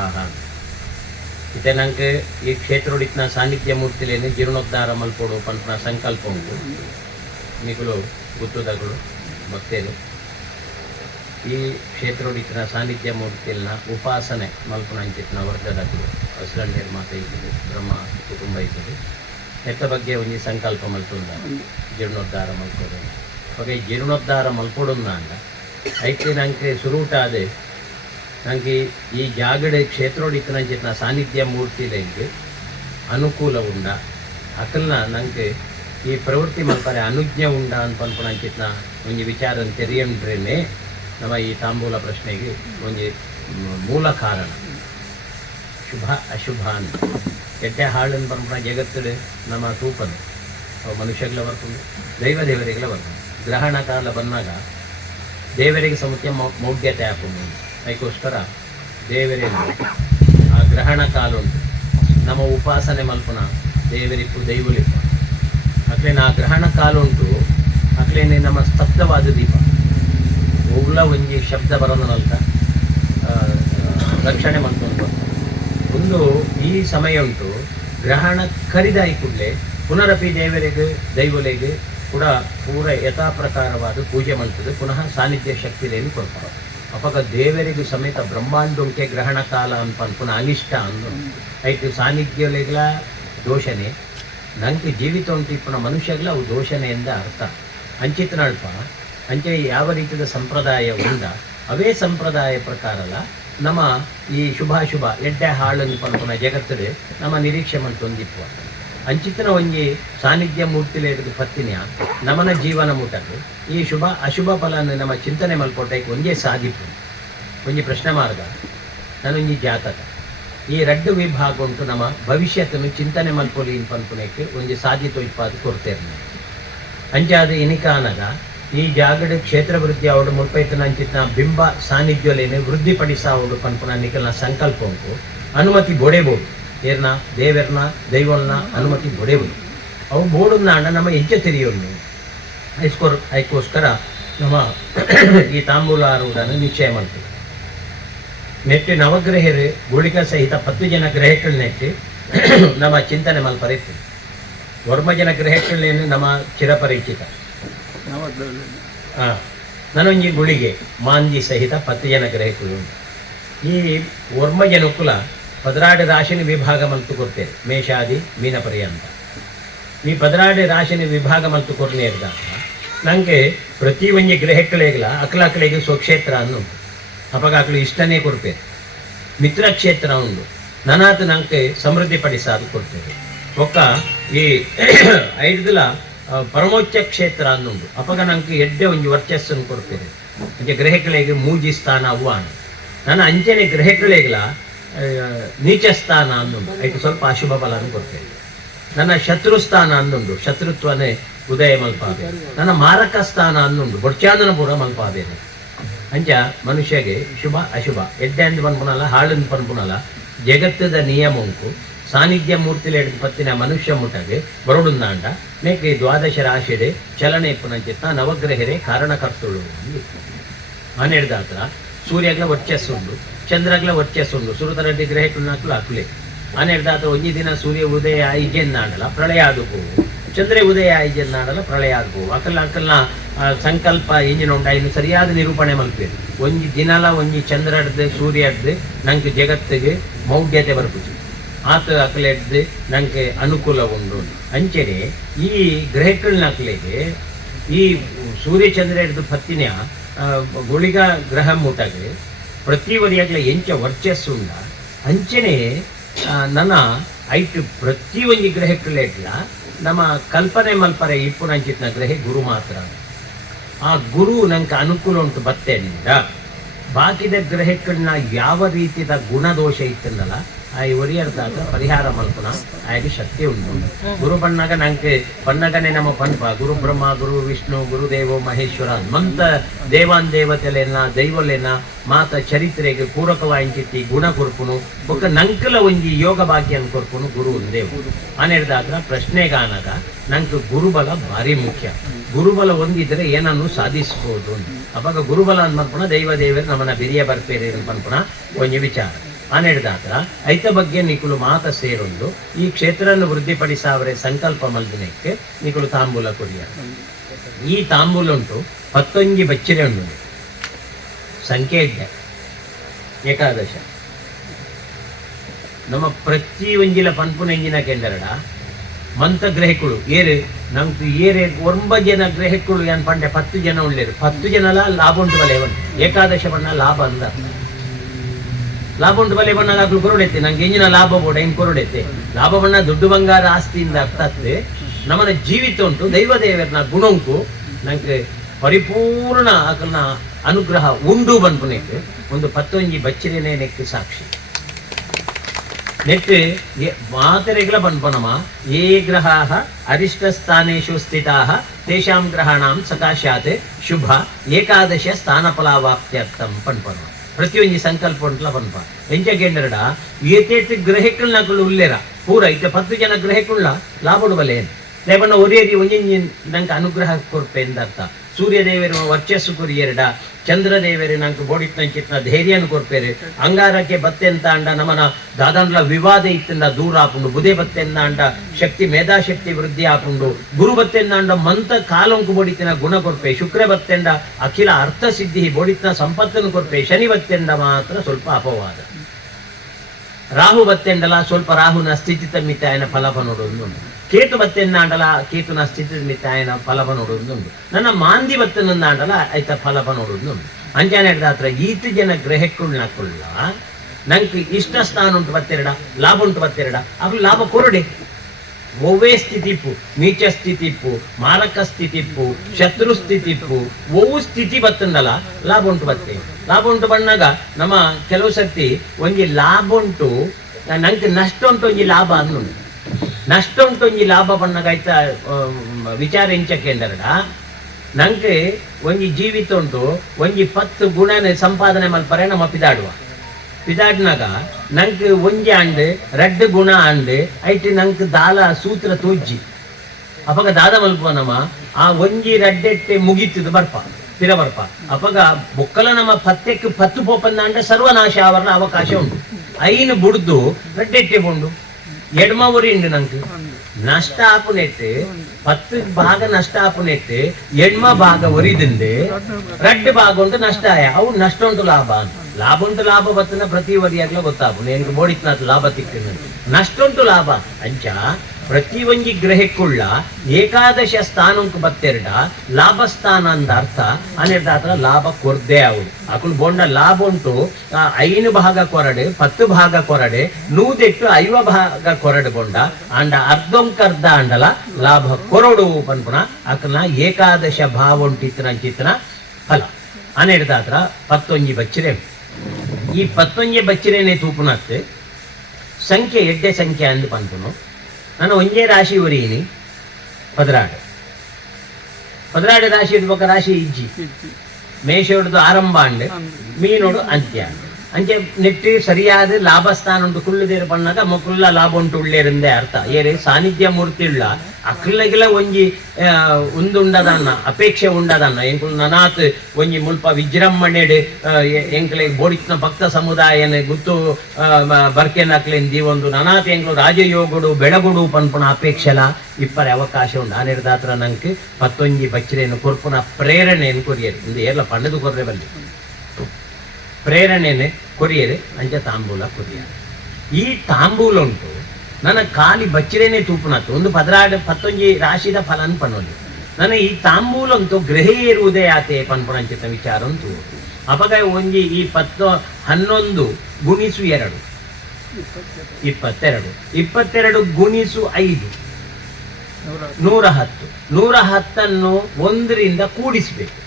ಇತ್ತೆ ನಂಗೆ ಈ ಕ್ಷೇತ್ರೊಡಿತ್ನ ಸಾನ್ನಿಧ್ಯ ಮೂರ್ತಿಲೇನು ಜೀರ್ಣೋದ್ಧಾರ ಮಲ್ಪೋಡು ಪಂಪನ ಸಂಕಲ್ಪ ಉಂಟು. ನಿಗುಲು ಗುತ್ತುದಗಳು ಭಕ್ತರು ಈ ಕ್ಷೇತ್ರೊಡಿತ್ನ ಸಾನ್ನಿಧ್ಯ ಮೂರ್ತಿಲ್ನ ಉಪಾಸನೆ ಮಲ್ಪನ ಅಂಚಿತ್ನ ವರ್ಗದಗಳು ಹಸ್ರಂಡೇರ್ ಮಾತೆ ಇದ್ದದು, ಬ್ರಹ್ಮ ಕುಟುಂಬ ಇದ್ದದು. ಎತ್ತ ಬಗ್ಗೆ ಒಂದು ಸಂಕಲ್ಪ ಮಲ್ಪುಂದ ಜೀರ್ಣೋದ್ಧಾರ ಮಲ್ಪೋಡು. ಹಾಗೆ ಜೀರ್ಣೋದ್ಧಾರ ಮಲ್ಪೋಡುಂದ ಅಂದ ಐತೆ ನಂಗೆ ಸುರೂಟಾದೆ ನಂಗೆ ಈ ಜಾಗಡೆ ಕ್ಷೇತ್ರೋಡಿತ್ತನಂಚಿತ್ನ ಸಾನ್ನಿಧ್ಯ ಮೂರ್ತಿಲೆಂಗೆ ಅನುಕೂಲ ಉಂಡ ಅಕಲ್ನ ನಂಗೆ ಈ ಪ್ರವೃತ್ತಿ ಮಲ್ಪರೆ ಅನುಜ್ಞೆ ಉಂಡ ಅಂತ ಅನ್ಪಣಂಚಿತ್ನ ಒಂದು ವಿಚಾರ ತೆರೆಯಂಡ್ರೇನೆ ನಮ್ಮ ಈ ತಾಂಬೂಲ ಪ್ರಶ್ನೆಗೆ ಒಂದು ಮೂಲ ಕಾರಣ. ಶುಭ ಅಶುಭ ಅಂತ ಎಡ್ಡೆ ಹಾಳನ್ನು ಪಂಪಣ ಜಗತ್ತಡೆ ನಮ್ಮ ತೂಪನು ಮನುಷ್ಯಗಳ ಬರ್ಕೊಂಡು ದೇವರಿಗೆಲ್ಲ ಬರ್ಕೊಂಡು ಗ್ರಹಣ ಕಾಲ ಬಂದಾಗ ದೇವರಿಗೆ ಸಮುಖ್ಯ ಮೌಢ್ಯತೆ ಹಾಕೊಂಡು ಅದಕ್ಕೋಸ್ಕರ ದೇವರಿಂದ ಆ ಗ್ರಹಣ ಕಾಲ ಉಂಟು ನಮ್ಮ ಉಪಾಸನೆ ಮಲ್ಪನ ದೇವರಿಪ್ಪು ದೈವಲಿಪ್ಪ ಅಕ್ಲೇನ ಆ ಗ್ರಹಣ ಕಾಲ ಉಂಟು ಅಕ್ಲೇನೆ ನಮ್ಮ ಸ್ತಬ್ಧವಾದ ದೀಪ ಉಳ್ಳ ಒಂಜಿ ಶಬ್ದ ಬರೋದ ನಲ್ಕ ರಕ್ಷಣೆ ಮಾಡ್ಕೊಂಡು ಒಂದು ಈ ಸಮಯ ಉಂಟು ಗ್ರಹಣ ಕರಿದಾಯಿ ಕೂಡಲೇ ಪುನರಪಿ ದೇವರಿಗೆ ದೈವಲೆಗೆ ಕೂಡ ಪೂರ ಯಥಾ ಪ್ರಕಾರವಾದ ಪೂಜೆ ಮಾಡ್ತದೆ. ಪುನಃ ಸಾನ್ನಿಧ್ಯ ಶಕ್ತಿಯನ್ನು ಕೊಡ್ತಾರೆ. ಅವಾಗ ದೇವರಿಗೂ ಸಮೇತ ಬ್ರಹ್ಮಾಂಡಕ್ಕೆ ಗ್ರಹಣ ಕಾಲ ಅಂತ ಪುನಃ ಅನಿಷ್ಟ ಅಂದು ಆಯ್ತು ಸಾನ್ನಿಧ್ಯಗಳ ದೋಷನೆ ನಂಗೆ ಜೀವಿತ ಉಂಟು ಪುನಃ ಮನುಷ್ಯಗಳ ಅವು ದೋಷನೆಯಿಂದ ಅರ್ಥ ಅಂಚಿತ್ನಲ್ಪ ಅಂಚೆ ಯಾವ ರೀತಿಯ ಸಂಪ್ರದಾಯ ಉಂಡ ಅವೇ ಸಂಪ್ರದಾಯ ಪ್ರಕಾರಲ್ಲ ನಮ್ಮ ಈ ಶುಭಾಶುಭ ಎಡ್ಡೆ ಹಾಳನ್ನು ಪಂಪನ ಜಗತ್ತಡೆ ನಮ್ಮ ನಿರೀಕ್ಷೆ ಮಂತೊಂದಿಪ್ಪು ಅಂಚಿತ್ತಿನ ಒಂಜಿ ಸಾನ್ನಿಧ್ಯ ಮೂರ್ತಿಲೇದು ಪತ್ತಿನಿಯ ನಮನ ಜೀವನ ಮುಟ್ಟದು ಈ ಶುಭ ಅಶುಭ ಫಲವನ್ನು ನಮ್ಮ ಚಿಂತನೆ ಮಲ್ಪೊಟ್ಟಕ್ಕೆ ಒಂದೇ ಸಾಧಿಪು ಒಂಜಿ ಪ್ರಶ್ನೆ ಮಾರ್ಗ ನಾನೊಂಜಿ ಜಾತಕ ಈ ರಡ್ಡು ವಿಭಾಗ ಉಂಟು ನಮ್ಮ ಭವಿಷ್ಯತನ್ನು ಚಿಂತನೆ ಮಲ್ಪೊಲಿ ಪನ್ಪುನಕ್ಕೆ ಒಂಜಿ ಸಾಧ್ಯತೆ ಇಪ್ಪಾದು ಕೊಡ್ತೇನೆ ಅಂಚಾದ ಇನಿಕಾನಗ ಈ ಜಾಗಡ ಕ್ಷೇತ್ರ ವೃದ್ಧಿ ಅವಡು ಮುಪ್ಪೈತನ ಅಂಚಿತ್ನ ಬಿಂಬ ಸಾನ್ನಿಧ್ಯಲೇನೆ ವೃದ್ಧಿಪಡಿಸಾವಡು ಪನ್ಪುನ ನಿಖಲ್ನ ಸಂಕಲ್ಪ ಉಂಟು ಅನುಮತಿ ಬೋಡೇಬೋದು ಏರ್ನ ದೇವರ್ನ ದೈವಲ್ನ ಅನುಮತಿ ಬೋಡೇಬೋದು ಅವು ಬೋಡುನ್ನ ಅಣ್ಣ ನಮ್ಮ ಹೆಜ್ಜೆ ತೆರೆಯೋದು ಅದಕ್ಕೋಸ್ಕರ ನಮ್ಮ ಈ ತಾಂಬೂಲ ಆರುವುದನ್ನು ನಿಶ್ಚಯ ಮಾಡ್ತೀವಿ. ನೆಟ್ಟು ನವಗ್ರಹರು ಗುಳಿಕ ಸಹಿತ 10 ಜನ ಗ್ರಹಗಳು ನೆಟ್ಟು ನಮ್ಮ ಚಿಂತನೆ ಮಲ್ಪರಿತು. ವರ್ಮಜನ ಗ್ರಹಗಳೇನು ನಮ್ಮ ಚಿರಪರಿಚಿತ ನನೊಂಜಿ ಗುಳಿಗೆ ಮಾಂಜಿ ಸಹಿತ 10 ಜನ ಗ್ರಹಗಳು. ಈ ವರ್ಮಜನುಕುಲ 16 ರಾಶಿನ ವಿಭಾಗ ಮಲ್ತು ಕೊಡ್ತೇವೆ ಮೇಷಾದಿ ಮೀನ ಪರ್ಯಂತ. ಈ 16 ರಾಶಿನ ವಿಭಾಗ ಮಲ್ತು ಕೊಡ್ನೇ ಇದ್ದಾಗ ನನಗೆ ಪ್ರತಿ ಒಂಜಿ ಗ್ರಹಗಳಿಗೆಲ್ಲ ಅಕ್ಕಲಕ್ಕಳಿಗೆ ಸ್ವಕ್ಷೇತ್ರ ಅನ್ನುಂಟು. ಅವಾಗ ಅಕ್ಕಳು ಇಷ್ಟನೇ ಕೊಡ್ತೇವೆ. ಮಿತ್ರ ಕ್ಷೇತ್ರ ಉಂಟು ನನಾತು ನಂಗೆ ಸಮೃದ್ಧಿ ಪಡಿಸಾದು ಕೊಡ್ತೇವೆ. ಒಕ್ಕ ಈ 5 ಪರಮೋಚ್ಚ ಕ್ಷೇತ್ರ ಅನ್ನುಂಡು ಅವಾಗ ನಂಗೆ ಎಡ್ಡೆ ಒಂಜಿ ವರ್ಚಸ್ಸನ್ನು ಕೊಡ್ತೇವೆ. ಅಂಚೆ ಗ್ರಹಗಳಿಗೆ ಮೂಜಿ ಸ್ಥಾನ ಅವ್ವಾನ ನಾನು ಅಂಚನೆ ಗ್ರಹಗಳಿಗೆಲ್ಲ ನೀಚ ಸ್ಥಾನ ಅನ್ನುಂಡು ಅದಕ್ಕೆ ಸ್ವಲ್ಪ ಅಶುಭ ಫಲವನ್ನು ಕೊಡ್ತೇವೆ. ನನ್ನ ಶತ್ರು ಸ್ಥಾನ ಅನ್ನುಂಡು ಶತ್ರುತ್ವನೇ ಉದಯ ಮಲ್ಪಾದೆ. ನನ್ನ ಮಾರಕ ಸ್ಥಾನ ಅನ್ನುಂಡು ಬೊಡ್ಚಾಂದನ ಪೂರ ಮಲ್ಪಾದೇನೆ. ಅಂಚ ಮನುಷ್ಯಗೆ ಶುಭ ಅಶುಭ ಎಡ್ಡೆ ಅಂದು ಪನ್ಪುನಲ್ಲ ಹಾಳನ್ನು ಪನ್ಪುನಲ್ಲ ಜಗತ್ತದ ನಿಯಮ ಉಂಟು. ಸಾನ್ನಿಧ್ಯ ಮೂರ್ತಿಲೆ ಹಿಡಿದು ಪತ್ತಿನ ಮನುಷ್ಯ ಮುಟ್ಟಗೆ ಬರೋಡುಂದಾಂಡ ಮೇಕೆ 12 ರಾಶಿಡೆ ಚಲನೆ ಇಪ್ಪುನಂಚಿತ್ತ ನವಗ್ರಹರೇ ಕಾರಣಕರ್ತುಳು ಆನೆಡ್ದ ಹತ್ರ ಸೂರ್ಯಗ್ಲ ವರ್ಚಸ್ಸುಂಡು ಚಂದ್ರಗ್ಲ ವರ್ಚಸ್ಸುಂಡು ಸುರುತರಡ್ಡಿ ಗ್ರಹಕ್ಕೂ ಹಾಕ್ಲೆ ಆನೆಡ್ದ ಹತ್ರ ಒಂಜಿ ದಿನ ಸೂರ್ಯ ಉದಯ ಆಯ್ಜೆನ್ನಾಡಲ್ಲ ಪ್ರಳಯ ಆದುಪೋವು ಚಂದ್ರ ಉದಯ ಆಯ್ಜೆನ್ನಾಡಲ್ಲ ಪ್ರಳಯ ಆದುಪೋವು ಅಕಲ್ನ ಸಂಕಲ್ಪ ಎಂಜಿನುಂಡ ಇನ್ನು ಸರಿಯಾದ ನಿರೂಪಣೆ ಮಲ್ಪೇರು. ಒಂಜಿ ದಿನಲ ಒಂಜಿ ಚಂದ್ರ ಹಿಡ್ದು ಸೂರ್ಯ ಹಿಡ್ದು ನಂಗೆ ಜಗತ್ತಿಗೆ ಮೌಢ್ಯತೆ ಬರ್ಬೋದು ಆತ ಅಕಲೆಡ್ದು ನಂಗೆ ಅನುಕೂಲ ಉಂಡು. ಅಂಚನೆ ಈ ಗ್ರಹಗಳನ್ನ ಅಕಲೆಗೆ ಈ ಸೂರ್ಯಚಂದ್ರ ಹಿಡಿದು ಪತ್ತಿನ ಗುಳಿಗ ಗ್ರಹ ಮುಟಗೆ ಪ್ರತಿ ವರಿಯಾಗಲೇ ಎಂಚ ವರ್ಚಸ್ಸುಂಡ ಅಂಚನೆ ನನ್ನ ಐಟು ಪ್ರತಿ ಒಂಜಿ ಗ್ರಹಗಳೇಟ್ಲ ನಮ್ಮ ಕಲ್ಪನೆ ಮಲ್ಪರೆ ಇಪ್ಪುನಂಚಿತ್ನ ಗ್ರಹ ಗುರು ಮಾತ್ರ. ಆ ಗುರು ನಂಗೆ ಅನುಕೂಲ ಉಂಟು ಬತ್ತೇನಿಂದ ಬಾಕಿದ ಗ್ರಹಗಳನ್ನ ಯಾವ ರೀತಿಯ ಗುಣದೋಷ ಇತ್ತಂದಲ್ಲ ಆ ಒರಿಯರ್ದಾಗ ಪರಿಹಾರ ಮಲ್ಪುನ ಆಯ್ಗೆ ಶಕ್ತಿ ಉಂಟು. ಗುರು ಪಣ್ಣಗ ನಂಗೆ ಪಣ್ಣಗನೆ ನಮ್ಮ ಪಂಪ ಗುರು ಬ್ರಹ್ಮ ಗುರು ವಿಷ್ಣು ಗುರುದೇವೋ ಮಹೇಶ್ವರ ಮಂತ ದೇವಾನ್ ದೇವತೆಲೆನ ದೈವಲೆನ ಮಾತ ಚರಿತ್ರೆಗೆ ಪೂರಕವಾಯಿತಿ ಗುಣ ಕೊರ್ಪುನು ಒಕ್ಕ ನಂಕಲ ಒಂಜಿ ಯೋಗ ಭಾಗ್ಯ ಕೊರ್ಪುನು ಗುರು ದೇವ್ ಅನಿಡ್ದಾಗ ಪ್ರಶ್ನೆಗಾನಾಗ ನಂಗೆ ಗುರುಬಲ ಭಾರಿ ಮುಖ್ಯ. ಗುರುಬಲ ಒಂದಿದ್ರೆ ಏನನ್ನು ಸಾಧಿಸಬಹುದು. ಅವಾಗ ಗುರುಬಲ ಅನ್ಪಣ ದೈವ ದೇವರು ನಮ್ಮನ್ನ ಬಿರಿಯ ಬರ್ಪೇರಿ ಅನ್ಪಣ ಒಂಜಿ ವಿಚಾರ ಅನಿಡ್ದಾಗ ಐತ ಬಗ್ಗೆ ನಿಕುಲು ಮಾತ ಸೇರೊಂದು ಈ ಕ್ಷೇತ್ರವನ್ನು ವೃದ್ಧಿಪಡಿಸಾವರೆ ಸಂಕಲ್ಪ ಮಲ್ದಿನಕ್ಕೆ ನಿಕುಲು ತಾಂಬೂಲ ಕೊರಿಯ. ಈ ತಾಂಬೂಲ ಉಂಟು 11 ಬಚ್ಚಿರೆ ಉಂಟು ಸಂಖ್ಯೆ ಇದ್ದೆ ಏಕಾದಶ ನಮ್ಮ ಪ್ರತಿ ಒಂಜಿಲ ಪನ್ಪುನ ಎಂಜಿನ ಕೆಂದರಡ ಮಂತ ಗ್ರಹಿಕುಳು ಏರು ನಮ್ಗೆ ಏರೆ 9 ಜನ ಗ್ರಹಿಕುಳು ಏನ್ ಪಂಡೆ 10 ಜನ ಉಳ್ಳೇರು 10 ಜನ ಲಾಭ ಉಂಟು ಬಲೆ ಏಕಾದಶ ಬಣ್ಣ ಲಾಭ ಅಂದ ಲಾಭ ಉಂಟು ಬಲೆ ಬಣ್ಣಗಾಗ್ಲು ಕೊರಡೆತ್ತೆ ನಂಗೆ ಎಂಜಿನ ಲಾಭ ಬೋಡ ಏನು ಕೊರಡೆತ್ತೆ ಲಾಭ ಬಣ್ಣ ದುಡ್ಡು ಬಂಗಾರ ಆಸ್ತಿಯಿಂದ ಅರ್ಥತ್ತೆ ನಮ್ಮನ ಜೀವಿತ ಉಂಟು ದೈವ ದೇವರನ ಗುಣ ಉಂಟು ನಂಗೆ ಪರಿಪೂರ್ಣ ಆಕಲ್ನ ಅನುಗ್ರಹ ಉಂಡು ಬಂದ್ಪುನೇಕ್ ಒಂದು 11 ಬಚ್ಚಿರೇನೆ ನೆಕ್ ಸಾಕ್ಷಿ ನೆಟ್ ಮಾತರೆಗಳ ಬಂದ್ಪನಮ ಏ ಗ್ರಹಾಃ ಅರಿಷ್ಟ ಸ್ಥಾನೇಶು ಸ್ಥಿತಾಃ ತೇಷಾಂ ಗ್ರಹಾಣಾಂ ಸಕಾಶಾತ್ ಶುಭ ಏಕಾದಶ ಸ್ಥಾನಫಲಾವಾಪ್ತ್ಯರ್ಥಂ ಪನ್ಪನ ಪ್ರತಿಯೊಂದು ಸಂಕಲ್ಪ ಉಂಟ್ಲ ಪನ್ಪ ಎಂಚಗೆಂಡರಡ ಏತೇತ್ ಗ್ರಹಿಕಲ್ನಗಳು ಉಲ್ಲೇರ ಪೂರ ಇತ್ತ 10 ಜನ ಗ್ರಹಿಕುಳ್ಳ ಲಾಭಡು ಬಲೆ ಲೇಬಣ್ಣ ಒರೇರಿ ಒಂಜಿ ನಂಗೆ ಅನುಗ್ರಹ ಕೊರ್ಪೆ ಎಂದರ್ಥ. ಸೂರ್ಯದೇವರು ವರ್ಚಸ್ಸು ಕೊರಿಯರಡ ಚಂದ್ರದೇವರು ನಂಗೆ ಬೋಡಿತ್ನಂಚಿತ್ನ ಧೈರ್ಯನು ಕೊರ್ಪೇರು ಅಂಗಾರಕ್ಕೆ ಬತ್ತೆ ಅಂತ ಅಂಡ ನಮ್ಮನ ದಾದಂಡ್ಲ ವಿವಾದ ಇತ್ತಿಂದ ದೂರ ಆಪುಂಡು ಬುಧೆ ಬತ್ತೆಂದ ಅಂಡ ಶಕ್ತಿ ಮೇಧಾಶಕ್ತಿ ವೃದ್ಧಿ ಆಪುಂಡು ಗುರು ಬತ್ತೆಂದ ಅಂಡ ಮಂತ ಕಾಲಂಕು ಬೋಡಿತಿನ ಗುಣ ಕೊರ್ಪೆ ಶುಕ್ರ ಬತ್ತೆಂಡ ಅಖಿಲ ಅರ್ಥ ಸಿದ್ಧಿ ಬೋಡಿತ್ನ ಸಂಪತ್ತನ್ನು ಕೊರ್ಪೆ ಶನಿ ಬತ್ತೆಂಡ ಮಾತ್ರ ಸ್ವಲ್ಪ ಅಪವಾದ ರಾಹು ಬತ್ತೆಂಡಲ ಸ್ವಲ್ಪ ರಾಹುನ ಸ್ಥಿತಿತ ಮಿತಾಯನ ಫಲಪ ನೋಡೋದು ಕೇತು ಬತ್ತೆಂದ ಅಂಡಲ ಕೇತುನ ಸ್ಥಿತಿ ಮಿತಾಯನ ಫಲಪ ನೋಡೋದು ನನ್ನ ಮಾಂದಿ ಬತ್ತನಂದ ಅಂಡಲ ಆಯ್ತ ಫಲಪ ನೋಡೋದು ಅಂಜಾನೆ ಹಿಡ್ದಾತ್ರ ಈತು ಜನ ಗ್ರಹಕ್ಕುಳ್ಳ ನಂಗೆ ಇಷ್ಟ ಸ್ಥಾನ ಉಂಟು ಬತ್ತೆರಡ ಲಾಭ ಉಂಟು ಬತ್ತೆರಡ ಅವು ಲಾಭ ಕೊರಡೆ ಒವ್ವೇ ಸ್ಥಿತಿಪ್ಪು ನೀಚ ಸ್ಥಿತಿಪ್ಪು ಮಾರಕ ಸ್ಥಿತಿಪ್ಪು ಶತ್ರು ಸ್ಥಿತಿಪ್ಪು ಒವ್ವು ಸ್ಥಿತಿ ಬತ್ತಂದಲ್ಲ ಲಾಭ ಉಂಟು ಬತ್ತೆ ಲಾಭ ಉಂಟು ಬಂದಾಗ ನಮ್ಮ ಕೆಲವು ಸರ್ತಿ ಒಂಜಿ ಲಾಭ ಉಂಟು ನಂಗೆ ನಷ್ಟ ಉಂಟು ಒಂಜಿ ಲಾಭ ಅನ್ನುಂಟು ನಷ್ಟ ಉಂಟು ಒಂಜಿ ಲಾಭ ಬಣ್ಣಗ ಆಯ್ತಾ ವಿಚಾರ ಎಂಚಕ್ಕೆಂದರಡ ನಂಗೆ ಒಂಜಿ ಜೀವಿತ ಉಂಟು ಒಂಜಿ 10 ಗುಣನ ಸಂಪಾದನೆ ಮಲ್ಪರೆ ನಮ್ಮ ಪಿದಾಡ್ನಾಗ ನಂಗೆ ಒಂಜಿ ಅಂಡ್ 2 ಗುಣ ಅಂಡ್ ಐಟಿ ನಂಗೆ ದಾಲ ಸೂತ್ರ ತೂಜ್ಜಿ ಅಪಗ ದಾದ ಮಲ್ಪ ನಮ್ಮ ಆ ಒಂಜಿ 2 ಮುಗಿತದ ಬರ್ಪ ಪಿರ ಬರ್ಪ ಅಪಗ ಬೊಕ್ಕಲ ನಮ್ಮ 10 ಪೋಪಂದ ಅಂಡ ಸರ್ವನಾಶ ಆವರಣ ಅವಕಾಶ ಉಂಟು ಐನು ಬುಡ್ದು 2 ಬೊಂಡು ಎಡ್ಮ ಒರಿ ಉಂಡು ನಂಗೆ ನಷ್ಟ ಆಪುನೆಟ್ಟು 10 ಭಾಗ ನಷ್ಟ ಆಪುನೆಟ್ಟು ಎಡ್ಮ ಭಾಗ ಒರಿದಿಂದೆ 2 ಭಾಗ ಉಂಟು ನಷ್ಟ ಆಯ ಅವು ನಷ್ಟ ಉಂಟು ಲಾಭ ಲಾಭ ಉಂಟು ಲಾಭ ಬತ್ತನ ಪ್ರತಿ ವರಿಯಾಗ್ಲೂ ಗೊತ್ತಾಪು ನನಗೆ ಬೋಡಿತ್ನ ಲಾಭ ತಿಕ್ಕಿನ ನಷ್ಟ ಉಂಟು ಲಾಭ ಅಂಚ ಪ್ರತಿ ಒಂಜಿ ಗ್ರಹಕ್ಕುಳ್ಳ ಏಕಾದಶ ಸ್ಥಾನಂಕು ಬತ್ತೆರಡ ಲಾಭ ಸ್ಥಾನ ಅಂದ ಅರ್ಥ ಅನಿರ್ದಾತ್ರ ಲಾಭ ಕೊರ್ದೆ ಅವಳು ಅಕುಲ್ ಬೋಂಡ ಲಾಭ ಉಂಟು 5 ಭಾಗ ಕೊರಡೆ 10 ಭಾಗ ಕೊರಡೆ 105 ಭಾಗ ಕೊರಡೆ ಬೋಂಡ ಅಂಡ ಅರ್ಧಂಕರ್ಧ ಅಂಡಲ ಲಾಭ ಕೊರಡು ಪನ್ಪುಣ ಅಕಲ್ನ ಏಕಾದಶ ಭಾವ ಉಂಟಿತ್ನ ಚಿತ್ರ ಫಲ ಅನಿರ್ದಾತ್ರ 11 ಬಚ್ಚಿರೆ ಈ 11 ಬಚ್ಚಿರೇನೆ ತೂಪುನತ್ತೆ ಸಂಖ್ಯೆ 8 ಸಂಖ್ಯೆ ಅಂದು ಪನ್ಪುನು ನಾನು ಒಂದೇ ರಾಶಿ ಒರೀನಿ ಪದರಾಡು ರಾಶಿ ಇಡ್ಬೇಕ ರಾಶಿ ಇಜ್ಜಿ ಮೇಷ ಹಿಡಿದು ಆರಂಭ ಅಂಡ್ ಮೀನೋಡು ಅಂತ್ಯ ಅಂಚೆ ನೆಟ್ಟಿ ಸರಿಯಾದ ಲಾಭ ಸ್ಥಾನ ಉಂಟು ಕುಳ್ಳುದೇರು ಬಣ್ಣಗ ಮಕ್ಕಳ ಲಾಭ ಉಂಟು ಉಳ್ಳೇರಿಂದೇ ಅರ್ಥ ಏರಿ ಸಾನ್ನಿಧ್ಯ ಮೂರ್ತಿ ಉಳ್ಳ ಅಕ್ಲಗಿಲ ಒಂಜಿ ಉಂದುಂಡದನ್ನ ಅಪೇಕ್ಷೆ ಉಂಡದನ್ನ ಎಂಕುಲು ನನಾತ್ ಒಂಜಿ ಮುಲ್ಪ ವಿಜೃಂಭಣೆಡ್ ಎಂಕ್ಲೆ ಬೋಡಿತ್ನ ಭಕ್ತ ಸಮುದಾಯನ ಗುತ್ತು ಬರ್ಕೆನ್ ಅಕ್ಲೆಂದಿ ಒಂದು ನನಾತ್ ಎಂಕ್ಲು ರಾಜಯೋಗುಡು ಬೆಳಗುಡು ಪನ್ಪುನ ಅಪೇಕ್ಷೆಲ ಇಪ್ಪರೆ ಅವಕಾಶ ಉಂಡು ಆ ನಿರ್ದಾತ್ರ ನಂಗೆ 11 ಬಚ್ಚಿರೇನು ಕೊರ್ಪುನ ಪ್ರೇರಣೆಯನ್ನು ಕೊರಿಯರು ಇಂದು ಏರ್ಲ ಪಂಡದು ಕೊರ್ರೆ ಬಲ್ಲಿ ಪ್ರೇರಣೆನೆ ಕೊರಿಯರು ಅಂಚ ತಾಂಬೂಲ ಕೊರಿಯರು ಈ ತಾಂಬೂಲ ಉಂಟು ನನ್ನ ಖಾಲಿ ಬಚ್ಚಿರೇನೆ ತೂಪುನತ್ತು ಒಂದು 11 ರಾಶಿದ ಫಲನ್ ಪನ್ನೋದು ನನ್ನ ಈ ತಾಂಬೂಲ ಅಂತೂ ಗ್ರಹೇ ಇರುವುದೇ ಆತೆ ಪನ್ಪುಣಂಚಿತ ವಿಚಾರ ಅಂತೂ ಅಪಗ ಒಂಜಿ ಈ 11 ಗುಣಿಸು 2 22 ಗುಣಿಸು 5 110 110 1ರಿಂದ ಕೂಡಿಸಬೇಕು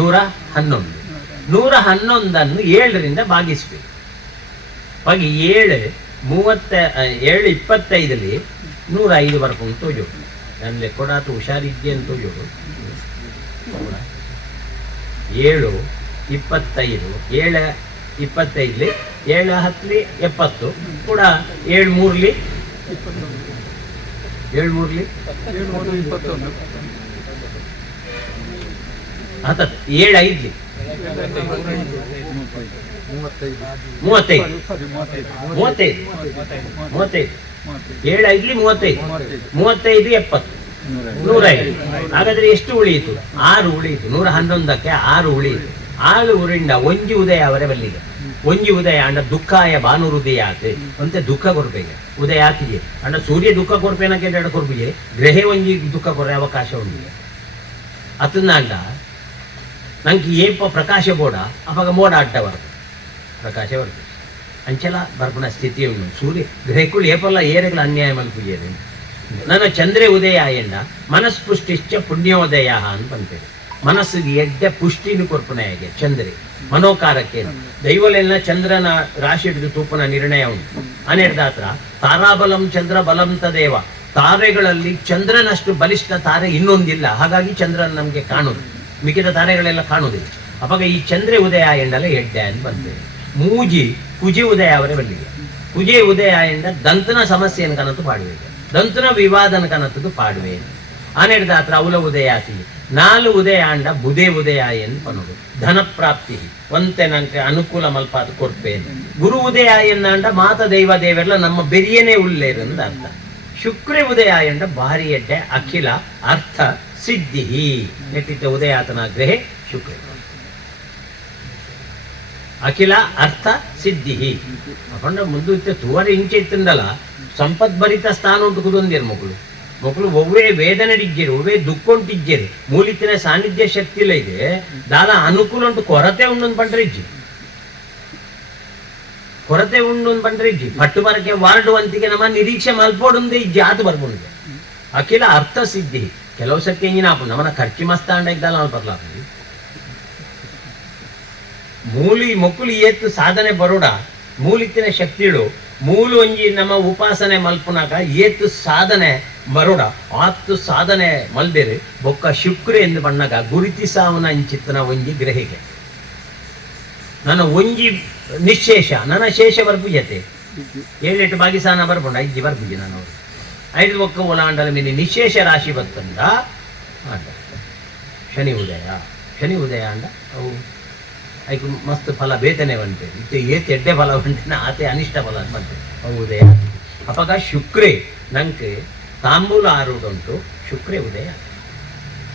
111 111 7ರಿಂದ ಭಾಗಿಸಬೇಕು ಹಾಗೆ 7:25 105 ಬರ್ಕೊಂಡು ತೋಜೋಡು ನನ್ನ ಕೊಡಾತು ಹುಷಾರಿದ್ದೆ ಅಂತ ತೋಜೋಡು 7:25 7:25 7:10 70 ಕೂಡ 7:3 7:3 ಹತ್ತತ್ತು 7:5 35 7:5 35 70 105. ಹಾಗಾದ್ರೆ ಎಷ್ಟು ಉಳಿಯಿತು? 6 ಉಳಿಯಿತು. 111ಕ್ಕೆ 6 ಉಳಿಯಿತು. 6 ಉರಿಂದ ಒಂಜಿ ಉದಯ ಅವರ ಬಲ್ಲಿಗೆ ಒಂಜಿ ಉದಯ ಅಂಡ ದುಃಖಾಯ ಭಾನುರುದಯ ಆತೆ ಅಂತೆ ದುಃಖ ಕೊಡ್ಬೇಕೆ ಉದಯ ಆತಿಗೆ ಅಂಡ ಸೂರ್ಯ ದುಃಖ ಕೊಡ್ಪೇನಕ್ಕೆ ಎಡ ಕೊಡ್ಬಿಗೆ ಗ್ರಹ ಒಂಜಿ ದುಃಖ ಕೊಡೋ ಅವಕಾಶ ಉಂಟು ಅತಂದ ನಂಗೆ ಏಪ ಪ್ರಕಾಶ ಬೋಡ ಅವಾಗ ಮೋಡ ಅಡ್ಡ ಬರ್ತದೆ ಪ್ರಕಾಶ ಬರ್ತದೆ ಅಂಚೆಲ್ಲ ಬರ್ಪಣ ಸ್ಥಿತಿ ಉಂಟು ಸೂರ್ಯ ಗ್ರಹಕ್ಕೂ ಏಪಲ್ಲ ಏರೆಗಳ ಅನ್ಯಾಯ ಮಲ್ಪುಜೇನೆ ನನ್ನ ಚಂದ್ರೆ ಉದಯ ಎಂಡ ಮನಸ್ಪುಷ್ಟಿಶ್ಚ ಪುಣ್ಯೋದಯ ಅಂತ ಬಂತೇವೆ ಮನಸ್ಸಿಗೆ ಎಡ್ಡೆ ಪುಷ್ಟಿನ ಕೊರ್ಪನೆಯಾಗೆ ಚಂದ್ರೆ ಮನೋಕಾರಕ್ಕೆ ದೈವಲೆಲ್ಲ ಚಂದ್ರನ ರಾಶಿ ಹಿಡಿದು ತೂಪನ ನಿರ್ಣಯ ಉಂಟು ಅನೇರ್ದಾತ್ರ ತಾರಾಬಲಂ ಚಂದ್ರ ಬಲಂ ತದೇವ ತಾರೆಗಳಲ್ಲಿ ಚಂದ್ರನಷ್ಟು ಬಲಿಷ್ಠ ತಾರೆ ಇನ್ನೊಂದಿಲ್ಲ ಹಾಗಾಗಿ ಚಂದ್ರನ ನಮಗೆ ಕಾಣುದು ಮಿಕ್ಕಿದ ತಾರೆಗಳೆಲ್ಲ ಕಾಣುವುದಿಲ್ಲ ಅವಾಗ ಈ ಚಂದ್ರ ಉದಯ ಎಂಡಲ್ಲ ಎಡ್ಡೆ ಅಂತ ಬಂತೇವೆ ಮೂಜಿ ಕುಜಿ ಉದಯ ಅವರೇ ಬಲ್ಲಿಗೆ ಕುಜೆ ಉದಯ ಎಂಡ ದಂತನ ಸಮಸ್ಯೆಯನ್ನು ಕನತು ಪಾಡುವೆ ದಂತನ ವಿವಾದನ ಕನತದು ಪಾಡುವೆ ಆನೆಡ್ದಾತ್ರ ಅವಲ ಉದಯ ಆತಿ 4 ಉದಯ ಅಂಡ ಬುಧೆ ಉದಯ ಎಂದು ಪನೋದು ಧನ ಪ್ರಾಪ್ತಿ ಒಂತೆ ನಂಗೆ ಅನುಕೂಲ ಮಲ್ಪಾತ ಕೊಡ್ಪೇನೆ ಗುರು ಉದಯ ಎಂದ ಮಾತ ದೈವ ದೇವೆಲ್ಲ ನಮ್ಮ ಬೆರಿಯನೇ ಉಳ್ಳೇರಂದ ಅರ್ಥ ಶುಕ್ರ ಉದಯ ಎಂದ ಭಾರಿ ಎಡ್ಡೆ ಅಖಿಲ ಅರ್ಥ ಸಿದ್ಧಿ ನೆಟ್ಟಿದ್ದ ಉದಯಾತನ ಗ್ರಹೆ ಶುಕ್ರ ಅಖಿಲ ಅರ್ಥ ಸಿದ್ಧಿ ಅಪಂಡ ಮುಂದೆ ತೂವರೆ ಇಂಚೆ ಇತ್ತಂದಲ್ಲ ಸಂಪದ್ಭರಿತ ಸ್ಥಾನ ಉಂಟು ಕುದೊಂದಿರು ಮಕ್ಕಳು ಒವ್ವೇ ವೇದನೆಡಿಜ್ಜೇರು ಒವ್ವೇ ದುಃಖ ಉಂಟಿಜ್ಜೇರು ಮೂಲಿತ್ತಿನ ಸಾನ್ನಿಧ್ಯ ಶಕ್ತಿ ಇಲ್ಲ ಇದೆ ದಾದ ಅನುಕೂಲ ಉಂಟು ಕೊರತೆ ಉಂಡು ಪಂಡ್ರೆ ಇಜ್ಜಿ ಕೊರತೆ ಉಂಡು ಪಂಡ್ರೆ ಇಜ್ಜಿ ಪಟ್ಟು ಬರಕ್ಕೆ ವಾರ್ಡುವಂತಿಗೆ ನಮ್ಮ ನಿರೀಕ್ಷೆ ಮಲ್ಪೋಡುಂದೇ ಇಜ್ಜಿ ಆತು ಬರ್ಬೋದು ಅಖಿಲ ಅರ್ಥ ಸಿದ್ಧಿ ಕೆಲವು ಸತ್ಯ ಇಂಜಿನ ನಮ್ಮನ್ನ ಖರ್ಚು ಮಸ್ತಾಂಡ ಇದ್ದಲ್ಲ ನಾವು ಬರ್ಲಾಪ ಮೂಲಿ ಮೊಕ್ಕಲು ಏತ್ತು ಸಾಧನೆ ಬರೋಡ ಮೂಲಿತ್ತಿನ ಶಕ್ತಿಗಳು ಮೂಲು ಒಂಜಿ ನಮ್ಮ ಉಪಾಸನೆ ಮಲ್ಪುನಾಗ ಏತ್ತು ಸಾಧನೆ ಬರೋಡ ಆತ್ತು ಸಾಧನೆ ಮಲ್ದೇರಿ ಬೊಕ್ಕ ಶುಕ್ರ ಎಂದು ಬಣ್ಣಗ ಗುರುತಿಸಾವನ ಇಂಚಿತ್ತನ ಒಂಜಿ ಗ್ರಹಿಗೆ ನನ್ನ ಒಂಜಿ ನಿಶೇಷ ನನ್ನ ಶೇಷ ಬರ್ಪುಜತೆ 7-8 ಭಾಗಿಸಾನ ಬರ್ಪುಂಡ ಇಜ್ಜಿ ಬರ್ಪುಜಿ ನಾನು 5 ಒಕ್ಕ ಒಲಾಂಡಲ ಮೇಲೆ ನಿಶೇಷ ರಾಶಿ ಬರ್ತಂದ ಶನಿ ಉದಯ ಅಂಡ ಅವು ಐಕು ಮಸ್ತ್ ಫಲ ಬೇತನೆ ಬಂತೆ ಇತ್ತೆ ಏತ್ ಎಡ್ಡೆ ಫಲ ಬಂಟೇನ ಆತೆ ಅನಿಷ್ಟ ಫಲ ಬಂತೆ ಅವು ಉದಯ ಅಪಗ ಶುಕ್ರೇ ನಂಗೆ ತಾಂಬೂಲ ಆರುಡುಂಟು ಶುಕ್ರೇ ಉದಯ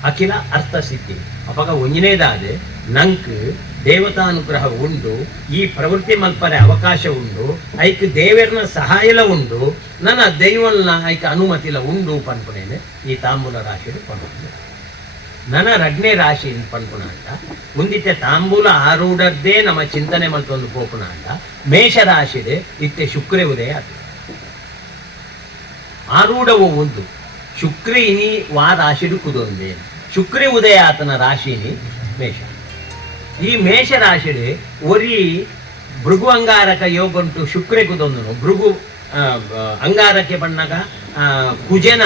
ಅಖಿಲ ಅರ್ಥ ಸಿದ್ಧಿ ಅಪಗ ಒಂಜನೇದಾದೆ ನಂಗೆ ದೇವತಾನುಗ್ರಹ ಉಂಡು ಈ ಪ್ರವೃತ್ತಿ ಮಲ್ಪರೆ ಅವಕಾಶ ಉಂಡು ಐಕ್ ದೇವರನ ಸಹಾಯಲ ಉಂಡು ನನ್ನ ದೈವಲ್ನ ಐಕ್ ಅನುಮತಿಲ ಉಂಡು ಪನ್ಪುನೇನೆ ಈ ತಾಂಬೂಲ ರಾಶಿ ಪನ್ಪುನೆ ನನ್ನ ರಡ್ನೆ ರಾಶಿ ಪನ್ಪುನ ಅಂಡ ಮುಂದಿತ್ತೆ ತಾಂಬೂಲ ಆರೂಢದ್ದೇ ನಮ್ಮ ಚಿಂತನೆ ಮಲ್ತೊಂದು ಪೋಪುನ ಅಂಡ ಮೇಷ ರಾಶಿದೆ ಇತ್ತೆ ಶುಕ್ರೇ ಉದಯ ಆಗ್ತದೆ ಆರೂಢವು ಒಂದು ಶುಕ್ರೇ ಇನಿ ವಾ ರಾಶಿಡು ಕುದೊಂದೇ ಶುಕ್ರೇ ಉದಯ ಆತನ ರಾಶಿನಿ ಮೇಷ ಈ ಮೇಷ ರಾಶಿಡೆ ಒರಿ ಭೃಗು ಅಂಗಾರಕ ಯೋಗ ಉಂಟು ಶುಕ್ರೆ ಕುದೊಂದು ಭೃಗು ಅಂಗಾರಕ್ಕೆ ಬಣ್ಣಗ ಕುಜನ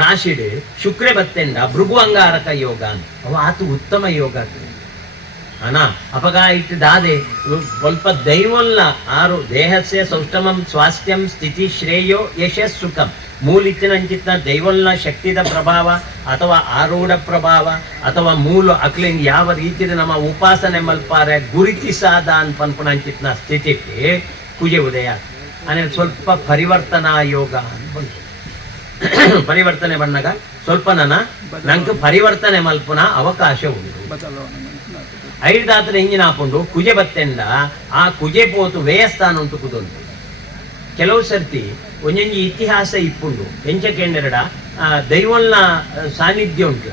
ರಾಶಿಡೆ ಶುಕ್ರೆ ಬತ್ತೆಂಡ ಭೃಗು ಅಂಗಾರಕ ಯೋಗ ಅವ ಆತು ಉತ್ತಮ ಯೋಗ ಅನಾ ಅಪಗ ಇಟ್ಟು ದಾದೆ ಸ್ವಲ್ಪ ದೈವಲ್ಲ ಆರು ದೇಹಸ್ಯ ಸೌಷ್ಠಮಂ ಸ್ವಾಸ್ಥ್ಯಂ ಸ್ಥಿತಿ ಶ್ರೇಯೋ ಯಶಸ್ ಸುಖಂ ಮೂಲಿತ್ತಿನಂಚಿತ್ತ ದೈವಲ್ನ ಶಕ್ತಿದ ಪ್ರಭಾವ ಅಥವಾ ಆರೂಢ ಪ್ರಭಾವ ಅಥವಾ ಮೂಲ ಅಕ್ಲಿಂಗ್ ಯಾವ ರೀತಿಯ ನಮ್ಮ ಉಪಾಸನೆ ಮಲ್ಪಾರೆ ಗುರುತಿಸಾದ ಅನ್ಪನ್ಪುಣಂಚಿತ್ನ ಸ್ಥಿತಿಗೆ ಕುಜೆ ಉದಯ ಅಂದರೆ ಸ್ವಲ್ಪ ಪರಿವರ್ತನಾ ಯೋಗ ಬಂತು ಪರಿವರ್ತನೆ ಬಣ್ಣಗ ಸ್ವಲ್ಪ ನಂಗೆ ಪರಿವರ್ತನೆ ಮಲ್ಪುನ ಅವಕಾಶ ಉಂಟು ಐದಾತ್ರ ಹಿಂಜಿನ ಹಾಕೊಂಡು ಕುಜೆ ಬತ್ತೆಂಡ ಆ ಕುಜೆ ಪೋತು ವ್ಯಯಸ್ಥಾನ ಉಂಟು ಕುದುಂಟು ಕೆಲವು ಸರ್ತಿ ಒಂಜೊಂಜಿ ಇತಿಹಾಸ ಇಪ್ಪುಂಡು ಎಂಚಕೆಂಡೆರಡ ದೈವಲ್ನ ಸಾನ್ನಿಧ್ಯ ಉಂಟ್ಲ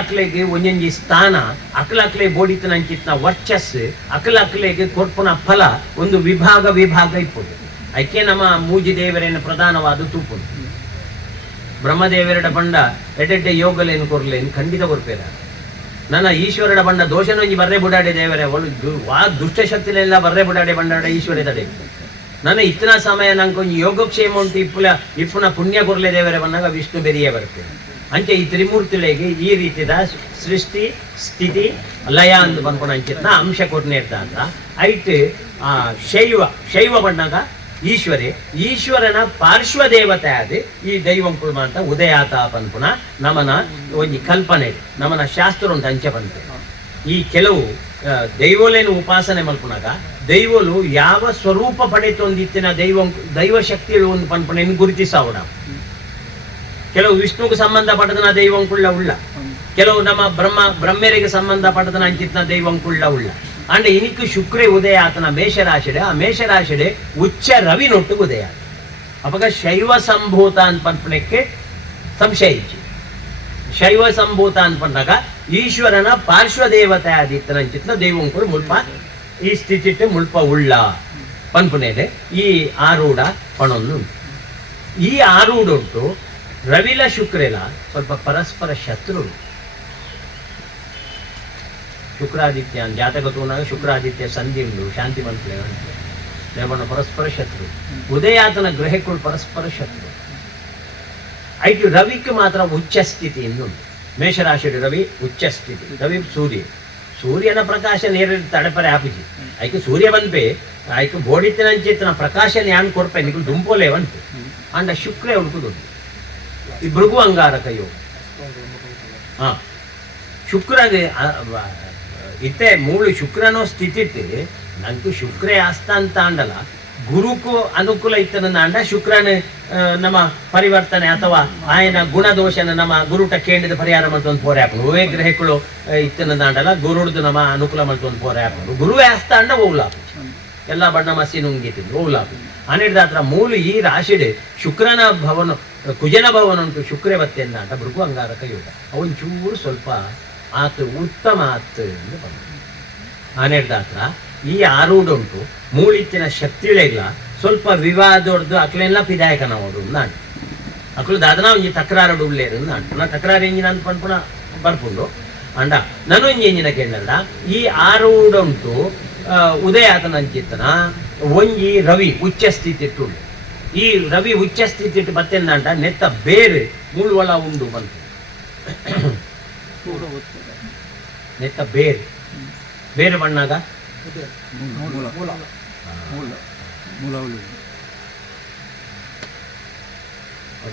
ಅಕ್ಲೆಗೆ ಒಂಜೊಂಜಿ ಸ್ಥಾನ ಅಕ್ಲೆ ಬೋಡಿತನಂಚಿತ್ನ ವರ್ಚಸ್ಸು ಅಕ್ಲೆಗೆ ಕೊರ್ಪುನ ಫಲ ಒಂದು ವಿಭಾಗ ಇಪ್ಪುಂಡು ಐಕೆ ನಮ್ಮ ಮೂಜಿ ದೇವರೇನು ಪ್ರಧಾನವಾದ ತೂಪುಂಡು ಬ್ರಹ್ಮದೇವರೆಡ ಪಂಡ ಎಡೆಡ್ಡೆ ಯೋಗಲೇನು ಕೊರ್ಲೇನು ಖಂಡಿತ ಕೊರ್ಪೇರ ನನ್ನ ಈಶ್ವರನ ಬಣ್ಣ ದೋಷನೊಂಜಿ ಬರ್ರೆ ಬುಡಾಡೆ ದೇವರೇ ವಾ ದುಷ್ಟಶಕ್ತಿನೆಲ್ಲ ಬರ್ರೆ ಬುಡಾಡೆ ಬಂಡಾಡೆ ಈಶ್ವರ ತಡೆ ನನ್ನ ಇತ್ತಿನ ಸಮಯ ನಂಗೊಂದು ಯೋಗಕ್ಷೇಮ ಉಂಟು ಇಪ್ಪುನ ಪುಣ್ಯ ಕೊರ್ಲೆ ದೇವರೇ ಬಂದಾಗ ವಿಷ್ಣು ಬೆರಿಯೇ ಬರ್ತೇನೆ ಅಂಚೆ ಈ ತ್ರಿಮೂರ್ತಿಗಳಿಗೆ ಈ ರೀತಿಯ ಸೃಷ್ಟಿ ಸ್ಥಿತಿ ಲಯ ಅಂದು ಬಂದ್ಕೊಂಡು ಅಂಚಿನ ಅಂಶ ಕೊಟ್ಟನೆ ಇರ್ತ ಐಟ್ ಶೈವ ಬಣ್ಣಗ ಈಶ್ವರನ ಪಾರ್ಶ್ವ ದೇವತೆ ಆದ ಈ ದೈವಂಕುಳ ಅಂತ ಉದಯಾತ ಪನ್ಪುಣ ನಮನ ಒಂಜಿ ಕಲ್ಪನೆ ನಮನ ಶಾಸ್ತ್ರ ಉಂಟು ಅಂಚೆ ಬಂತೆ ಈ ಕೆಲವು ದೈವಲೇನು ಉಪಾಸನೆ ಮಲ್ಪುನಾಗ ದೈವಲು ಯಾವ ಸ್ವರೂಪ ಪಡೆತೊಂದಿತ್ತಿನ ದೈವ ಶಕ್ತಿಗಳು ಒಂದು ಪನ್ಪುಣೆಯನ್ನು ಗುರುತಿಸಾವಡ ಕೆಲವು ವಿಷ್ಣುಗೆ ಸಂಬಂಧಪಟ್ಟದನ ದೈವಂಕುಳ್ಳ ಉಳ್ಳ ಕೆಲವು ನಮ್ಮ ಬ್ರಹ್ಮರಿಗೆ ಸಂಬಂಧಪಟ್ಟದನ ಅಂಚಿತ್ನ ದೈವಂಕುಳ್ಳ ಉಳ್ಳ ಅಂಡ್ ಇನಿಕ್ಕು ಶುಕ್ರೆ ಉದಯ ಆತನ ಮೇಷರಾಶಿಡೆ ಆ ಮೇಷರಾಶಿಡೆ ಉಚ್ಚ ರವಿ ನೊಟ್ಟು ಉದಯ ಅವಾಗ ಶೈವ ಸಂಭೂತ ಅನ್ಪನ್ಪಣಕ್ಕೆ ಸಂಶಯ ಇಚ್ಚಿ ಶೈವ ಸಂಭೂತ ಅನ್ಪಂದಾಗ ಈಶ್ವರನ ಪಾರ್ಶ್ವ ದೇವತೆ ಆದಿತ್ತನ ಅಂಚಿತ್ನ ದೈವಂಕುಳು ಮುಲ್ಪ ಈ ಸ್ಥಿತಿ ಮುಲ್ಪ ಉಳ್ಳ ಪನ್ಪುನೇದೆ ಈ ಆರೂಢ ಪಣೊಂದು ಉಂಟು ಈ ಆರೂಢ ಉಂಟು ರವಿಲ ಶುಕ್ರೆಲ ಸ್ವಲ್ಪ ಪರಸ್ಪರ ಶತ್ರು ಶುಕ್ರಾದಿತ್ಯ ಜಾತಕ ತೂನಾಗ ಶುಕ್ರಾದಿತ್ಯ ಸಂಧಿ ಉಂಡು ಶಾಂತಿ ಮಂತ್ಲೆ ದೇವನ ಪರಸ್ಪರ ಶತ್ರು ಉದಯಾತನ ಗ್ರಹಗಳು ಪರಸ್ಪರ ಶತ್ರು ಐಟು ರವಿಗೆ ಮಾತ್ರ ಉಚ್ಚ ಸ್ಥಿತಿ ಉಂಟು ಮೇಷರಾಶಿ ರವಿ ಉಚ್ಚ ಸ್ಥಿತಿ ರವಿ ಸೂರ್ಯನ ಪ್ರಕಾಶ ನೇರ ತಡಪರೆ ಆಪಿಜಿ ಐಕೆ ಸೂರ್ಯ ಬಂದ್ಪೆ ಐಕೆ ಬೋಡಿತ್ತಿನ ಪ್ರಕಾಶ ನ್ಯಾನ್ ಕೊಡ್ಪೆ ನಿಕು ದುಂಪೋಲೆ ಬಂತು ಅಂಡ ಶುಕ್ರೆ ಉಂಟು ಈ ಭೃಗು ಅಂಗಾರಕ ಯೋಗ ಶುಕ್ರಗೆ ಇತ್ತೆ ಮೂಳು ಶುಕ್ರನೋ ಸ್ಥಿತಿ ನಂಗೆ ಶುಕ್ರೇ ಆಸ್ತ ಅಂತ ಅಂಡಲ್ಲ ಗುರುಕು ಅನುಕೂಲ ಇತ್ತನ ಅಂಡ ಶುಕ್ರನ ನಮ್ಮ ಪರಿವರ್ತನೆ ಅಥವಾ ಆಯನ ಗುಣದೋಷನ ನಮ್ಮ ಗುರುಟ ಕೇಂದ್ರದ ಪರಿಹಾರ ಮಾಡ್ತೊಂದು ಪೋರೆ ಹಾಕೊಂಡು ಒವೇ ಗ್ರಹಗಳು ಇತ್ತನ ಅಂಡಲ್ಲ ಗುರುಡ್ದು ನಮ್ಮ ಅನುಕೂಲ ಮಾಡ್ತೊಂದು ಪೋರೆ ಹಾಕೊಂಡು ಗುರುವೇ ಆಸ್ತ ಅಂಡ ಓಲಾಪು ಎಲ್ಲ ಬಣ್ಣ ಮಸಿ ನುಂಗಿತಿದ್ರು ಓಲಾಪು ಅನಿಡ್ದ ಹತ್ರ ಮೂಲು ಈ ರಾಶಿಡೆ ಶುಕ್ರನ ಭವನ ಕುಜನ ಭವನ ಉಂಟು ಶುಕ್ರೆ ಬತ್ತೆಂದ ಅಂತ ಭೃಗು ಅಂಗಾರಕ ಯೋಗ ಅವನ್ ಚೂರು ಸ್ವಲ್ಪ ಆತು ಉತ್ತಮ ಆತು ಎಂದು ಬಂದ ಅನಿಡ್ದ ಹತ್ರ ಈ ಆರೂಢ ಉಂಟು ಮೂಳಿತ್ತಿನ ಶಕ್ತಿಗಳಿಲ್ಲ ಸ್ವಲ್ಪ ವಿವಾದೊಡ್ದು ಅಕ್ಲೆಲ್ಲ ಪಿದಾಯಕ ನಾವು ನಾಡು ಅಕ್ಲು ದಾದನ ಒಂಜಿ ತಕ್ರಾರು ಉಳ್ಳೇರು ನಾಡು ನಾ ತಕ್ರಾರು ಎಂಜಿನ ಅಂತ ಪನ್ಪುಣ ಬರ್ಪುಂಡು ಅಂಡ ನಾನು ಒಂಜಿ ಎಂಜಿನ ಕೇಳಲ್ಲ ಈ ಆರೂಢ ಉಂಟು ಉದಯಾತನ ಅಂಚಿತ್ತನ ಒಂಜಿ ರವಿ ಉಚ್ಚ ಸ್ಥಿತಿ ಇಟ್ಟುಂಡು ಈ ರವಿ ಉಚ್ಚ ಸ್ಥಿತಿ ಇಟ್ಟು ಬತ್ತೆಂದಂಟ ನೆತ್ತ ಬೇರೆ ಮುಳುವಳ ಉಂಡು ಬಂತು ನೆತ್ತ ಬೇರೆ ಬಣ್ಣಾಗ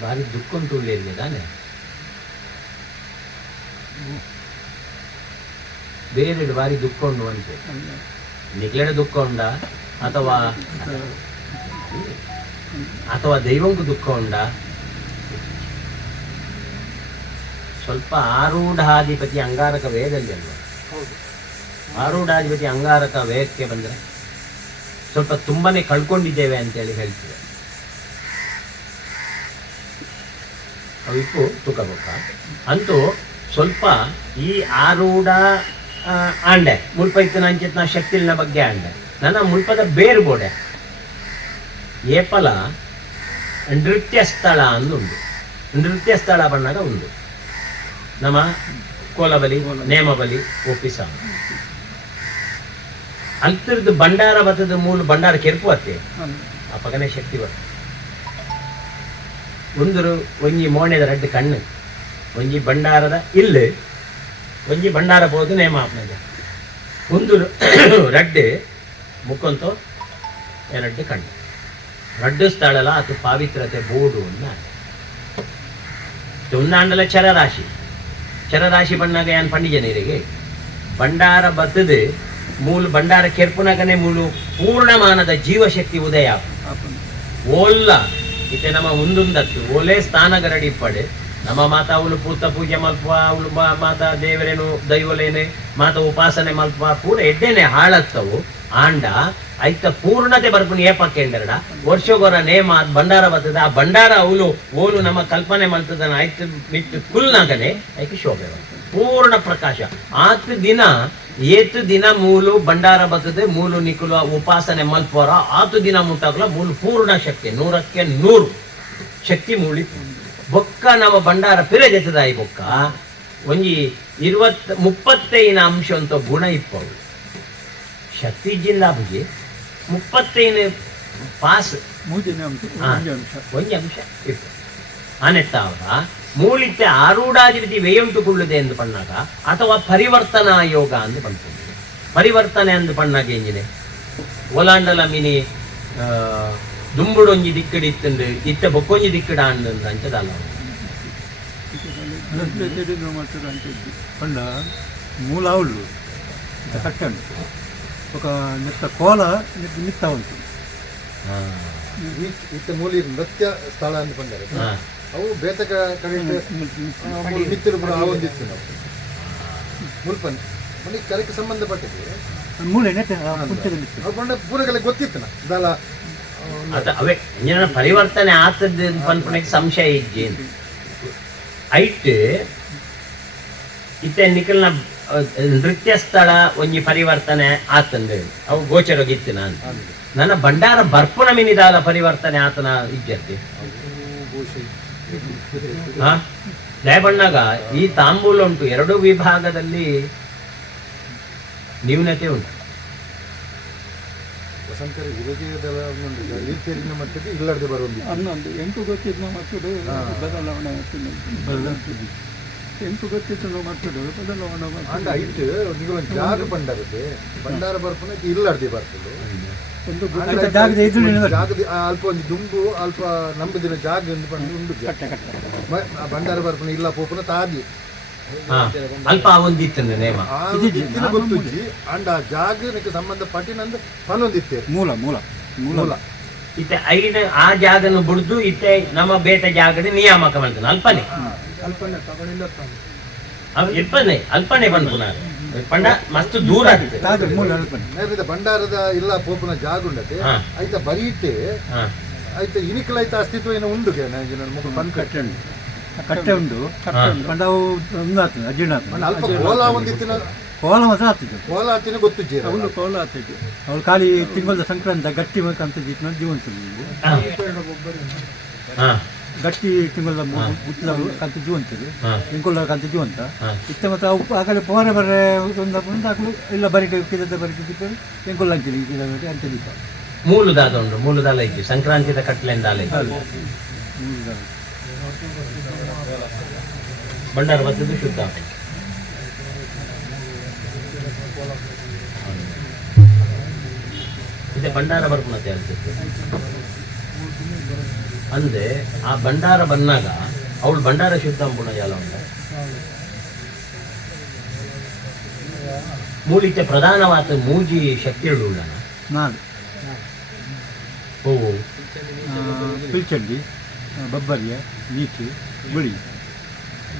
ಭಾರಿ ದುಃಖ ಉಂಟು ಉಳ್ಳೇರಿಗೆ ತಾನೆ ಬೇರೆ ಭಾರಿ ದುಃಖ ಉಂಡು ಅಂತೆ ನಿಕ್ಲೆಡೆ ದುಃಖ ಉಂಡ ಅಥವಾ ದೈವಂಗೂ ದುಃಖ ಉಂಡ ಸ್ವಲ್ಪ ಆರೂಢಾಧಿಪತಿ ಅಂಗಾರಕ ವೇದಲ್ಲಿ ಅಲ್ವಾ ಆರೂಢಾಧಿಪತಿ ಅಂಗಾರಕ ವೇಗಕ್ಕೆ ಬಂದರೆ ಸ್ವಲ್ಪ ತುಂಬಾನೇ ಕಳ್ಕೊಂಡಿದ್ದೇವೆ ಅಂತೇಳಿ ಹೇಳ್ತೀವಿ ಅವಿಪ್ಪು ತೂಕಬೇಕ ಅಂತೂ ಸ್ವಲ್ಪ ಈ ಆರೂಢ ಆಂಡೆ ಮುಲ್ಪ ಇತ್ತು ಅಂಚಿತ್ನ ಶಕ್ತಿಲಿನ ಬಗ್ಗೆ ಆಂಡೆ ನನ್ನ ಮುಲ್ಪದ ಬೇರು ಬೋಡೆ ಏಪಲ ನೃತ್ಯ ಸ್ಥಳ ಅಂದುಂಡು ನೃತ್ಯ ಸ್ಥಳ ಬಣ್ಣದ ಉಂಡು ನಮ್ಮ ಕೋಲಬಲಿ ನೇಮಬಲಿ ಒಪ್ಪಿಸ ಅಂತರದ್ದು ಬಂಡಾರ ಬತ್ತದ ಮೂಲ ಬಂಡಾರ ಕೆರ್ಪು ಅತ್ತೆ ಆ ಪಗನೆ ಶಕ್ತಿ ಬರ್ತದೆ ಒಂದರು ಒಂಜಿ ಮೋಣೆದ ರಡ್ಡು ಕಣ್ಣು ಒಂಜಿ ಬಂಡಾರದ ಇಲ್ಲು ಒಂಜಿ ಬಂಡಾರ ಪೋದು ನೇಮ ಆಪ್ನದ ಒಂದು ರಡ್ಡು ಮುಕ್ಕೊಂತೋ ಎರಡು ಕಣ್ಣು ರಡ್ಡು ಸ್ಥಳಲ ಅದು ಪಾವಿತ್ರತೆ ಬೋಡು ಒಂದಾಂಡಲ ಚರರಾಶಿ ಬಣ್ಣಾಗ ಏನು ಪಂಡಿಜ ನೀರಿಗೆ ಬಂಡಾರ ಬತ್ತದು ಮೂಲ ಬಂಡಾರ ಕೆರ್ಪುನಾಗನೆ ಮೂಲು ಪೂರ್ಣಮಾನದ ಜೀವಶಕ್ತಿ ಉದಯ ಓಲ್ಲ ಇತ್ತೆ ನಮ್ಮ ಮುಂದುಂದತ್ತು ಓಲೇ ಸ್ಥಾನಗರಡಿ ಪಡೆ ನಮ್ಮ ಮಾತಾ ಅವಳು ಪೂತ ಪೂಜೆ ಮಲ್ಪ ಅವಳು ಮಾತಾ ದೇವರೇನು ದೈವಲೇನೆ ಮಾತಾ ಉಪಾಸನೆ ಮಲ್ಪ ಪೂರ ಎಡ್ಡೆನೆ ಹಾಳತ್ತವು ಆಂಡ ಐತ ಪೂರ್ಣತೆ ಬರ್ಪುಣಿ ಏಪಕ್ಕೆಂಡರಡ ವರ್ಷಗೊರ ನೇಮ ಬಂಡಾರ ಬರ್ತದ ಆ ಬಂಡಾರ ಅವಳು ಓಲು ನಮ್ಮ ಕಲ್ಪನೆ ಮಲ್ತದನ ಆಯ್ತು ಮಿತ್ತು ಕುಲ್ನಾಗನೆ ಐಕೆ ಶೋಭೆ ಪೂರ್ಣ ಪ್ರಕಾಶ ಆತು ದಿನ ಮೂಲು ಬಂಡಾರ ಬರ್ತದೆ ಮೂಲು ನಿಕುಲ ಉಪಾಸನೆ ಮಲ್ಪೋರ ಆತು ದಿನ ಮುಟ್ಟಾಗಲ ಮೂಲು ಪೂರ್ಣ ಶಕ್ತಿ 100ಕ್ಕೆ 100 ಶಕ್ತಿ ಮೂಳಿ ಬೊಕ್ಕ ನಮ್ಮ ಬಂಡಾರ ಪಿರೆ ಜೆತ್ತದಾಯಿ ಬೊಕ್ಕ ಒಂಜಿ 35 ಅಂಶ ಅಂತ ಗುಣ ಇಪ್ಪವು ಶಕ್ತಿ ಜಿಲ್ಲಾ ಬುಜಿ 35 ಪಾಸ್ ಮೂಜಿನ ಅಂಶ ಹಾ. ಒಂದು ಅಂಶ ಒಂಜಿ ಅಂಶ ಇಪ್ಪ ಆನೆತ್ತಾವ ಮೂಲಿತ್ತೆ ಆರೂಢಾಧಿಪತಿ ವೇಯುಂಟು ಕುಳ್ಳುದೆ ಎಂದು ಪಣ್ಣಾಗ ಅಥವಾ ಪರಿವರ್ತನಾ ಯೋಗ ಅಂದು ಪಣ್ಕೊಂಡು ಪರಿವರ್ತನೆ ಅಂದು ಪಣ್ಣಾಗ ಎಂಜಿನೆ ಒಲಾಂಡಲ ಮಿನಿ ದುಂಬುಡೊಂಜಿ ದಿಕ್ಕಡಿತ್ತಂಡು ಇತ್ತ ಬೊಕ್ಕೊಂಜಿ ದಿಕ್ಕಡ ಅಂಡ್ ಅಂಚದಲ್ಲ మాట్లాడంటే పండ మూల ఆవుళ్ళు ఇంత కట్టండి ఒక నెత్త కోల మిత్తా ఉంటుంది ಇತ್ತ ಮೂಲಿ ನೃತ್ಯ ಸ್ಥಳ ಅಂದ್ಕೊಂಡಾರೆ ಅವು ಬೇತಕ ಕಡೆ ಮಿತ್ತರು ಆವೊಂದಿತ್ತು ನಾವು ಮುಲ್ಪನೆ ಮನೆ ಕರೆಗೆ ಸಂಬಂಧಪಟ್ಟಿದೆ ಮೂಲೆ ನೆತ್ತ ಅವು ಪಂಡ ಪೂರಗೆಲ್ಲ ಗೊತ್ತಿತ್ತು ನಾ ಇದಲ್ಲ ಅವೇ ಇಂಜಿನ ಪರಿವರ್ತನೆ ಆತದ್ದು ಪನ್ಪುನಕ್ಕೆ ಸಂಶಯ ಇಜ್ಜೇನು ಐಟ್ ಇತ್ತೆ ನಿಖಲ್ನ ನೃತ್ಯ ಸ್ಥಳ ಒಂಜಿ ಪರಿವರ್ತನೆ ಆತಂದು ಅವು ಗೋಚರಗಿತ್ತು ನಾನು ನನ್ನ ಭಂಡಾರ ಬರ್ಪುನ ಮಿನಿದಾಲ ಪರಿವರ್ತನೆ ಆತನ ಇಜ್ಜತ್ತಿ ಹಾ ದಯಬಣ್ಣಾಗ ಈ ತಾಂಬೂಲ ಉಂಟು ಎರಡು ವಿಭಾಗದಲ್ಲಿ ನ್ಯೂನತೆ ಉಂಟು ವಸಂತರ ವಿರೋಧಿಯದೆಲ್ಲ ರೀತಿಯಲ್ಲಿ ಮಟ್ಟಿಗೆ ಇಲ್ಲದೆ ಬರೋದು ಅನ್ನೊಂದು ಎಂಟು ಗೊತ್ತಿದ್ದ ಮಕ್ಕಳು ಬದಲಾವಣೆ ಎಂಟು ಗೊತ್ತಿತ್ತು ಮಕ್ಕಳು ಬದಲಾವಣೆ ಅಂಡ ಐಟ್ ನೀವು ಒಂದು ಜಾಗ ಬಂಡಾರದೆ ಭಂಡಾರ ಬರ್ಪುನ ಇಲ್ಲದೆ ಬರ್ತದೆ ಒಂದು ಜಾಗದ ಜಾಗದ ಅಲ್ಪ ಒಂದು ದುಂಬು ಅಲ್ಪ ನಂಬಿದಿನ ಜಾಗ ಬಂದು ಉಂಡು ಭಂಡಾರ ಬರ್ಪುನ ಇಲ್ಲ ಪೋಪುನ ತಾಗಿ ಅಲ್ಪ ಒಂದಿತ್ತು ನೇಮ ಇತ್ತಿನ ಗೊತ್ತುಜ್ಜಿ ಅಂಡ ಆ ಜಾಗಕ್ಕೆ ಸಂಬಂಧಪಟ್ಟಿನಂದು ಪನ್ನೊಂದಿತ್ತೇವೆ ಮೂಲ ಮೂಲ ಮೂಲ ಇತ್ತೆ ಐನ ಆ ಜಾಗನು ಬಿಡ್ದು ಇತ್ತೆ ನಮ್ಮ ಬೇತೆ ಜಾಗದ ನಿಯಾಮಕ ಮಾಡ್ತಾನೆ ಅಲ್ಪನೆ ಅಲ್ಪನೆ ತಗೊಂಡಿಲ್ಲ ಇಪ್ಪನೆ ಅಲ್ಪನೆ ಬಂದ್ಪುನ ಪಂಡ ಮಸ್ತ್ ದೂರ ಆಗ್ತದೆ ಮೂಲ ಅಲ್ಪನೆ ನೇರದ ಭಂಡಾರದ ಇಲ್ಲ ಪೋಪುನ ಜಾಗ ಉಂಡತೆ ಆಯ್ತ ಬರೀಟೆ ಆಯ್ತ ಇನಿಕಲೈತ ಅಸ್ತಿತ್ವ ಏನೋ ಉಂಡು ನನ್ನ ಮಗು ಬಂದ್ ಕಟ್ಟೆ ಕಟ್ಟೆ ಉಂಡು ಪಂಡವು ಒಂದು ಆಗ್ತದೆ ಅಜೀರ್ಣ ಆಗ್ತದೆ ಅಲ್ಪ ಕೋಲ ಒಂದಿತ್ತಿನ ಕೋಲ ಮಾತ್ರ ಆಗ್ತದೆ ಕೋಲ ಆತಿನ ಗೊತ್ತುಜ್ಜಿ ಅವಳು ಕೋಲ ಆಗ್ತದೆ ಅವಳು ಖಾಲಿ ತಿಂಗಳ ಸಂಕ್ರಾಂತಿ ಗಟ್ಟಿ ಅಂತ ಜೀವನ ಜೀವಂತ ಗಟ್ಟಿ ತಿಂಗಳ ಮುತ್ತಲವು ಕಂತ ಜೀವಂತದೆ ಇಂಕೊಲ್ಲ ಕಂತ ಜೀವಂತ ಇತ್ತ ಮತ್ತು ಅವು ಆಗಲೇ ಪೋರೆ ಬರ್ರೆ ಒಂದು ಹಾಕಲು ಇಲ್ಲ ಬರಿಕೆ ಕಿದ ಬರಿಕೆ ಸಿಕ್ಕರು ಇಂಕೊಲ್ಲ ಅಂತೀರಿ ಅಂತ ದೀಪ ಮೂಲದಾದ ಉಂಟು ಮೂಲದಾಲ ಇತ್ತು ಸಂಕ್ರಾಂತಿದ ಕಟ್ಲೆಂದಾಲ ಭಂಡಾರ ಬರ್ತದೆ ಶುದ್ಧ ಇದೆ ಭಂಡಾರ ಬರ್ಪುನತೆ ಅನ್ಸುತ್ತೆ ಅಂದ್ರೆ ಆ ಭಂಡಾರ ಬಂದಾಗ ಅವಳು ಭಂಡಾರ ಶುದ್ಧ ಅಂಬುಣ ಜಾಲ ಉಂಟ ಮೂಲಿಕೆ ಪ್ರಧಾನವಾದ ಮೂಜಿ ಶಕ್ತಿಗಳು ನಾಲ್ ಹೂವು ಪಿಲ್ಚಂಡಿ ಬಬ್ಬರಿಯ ನೀಚೆ ಗುಳಿ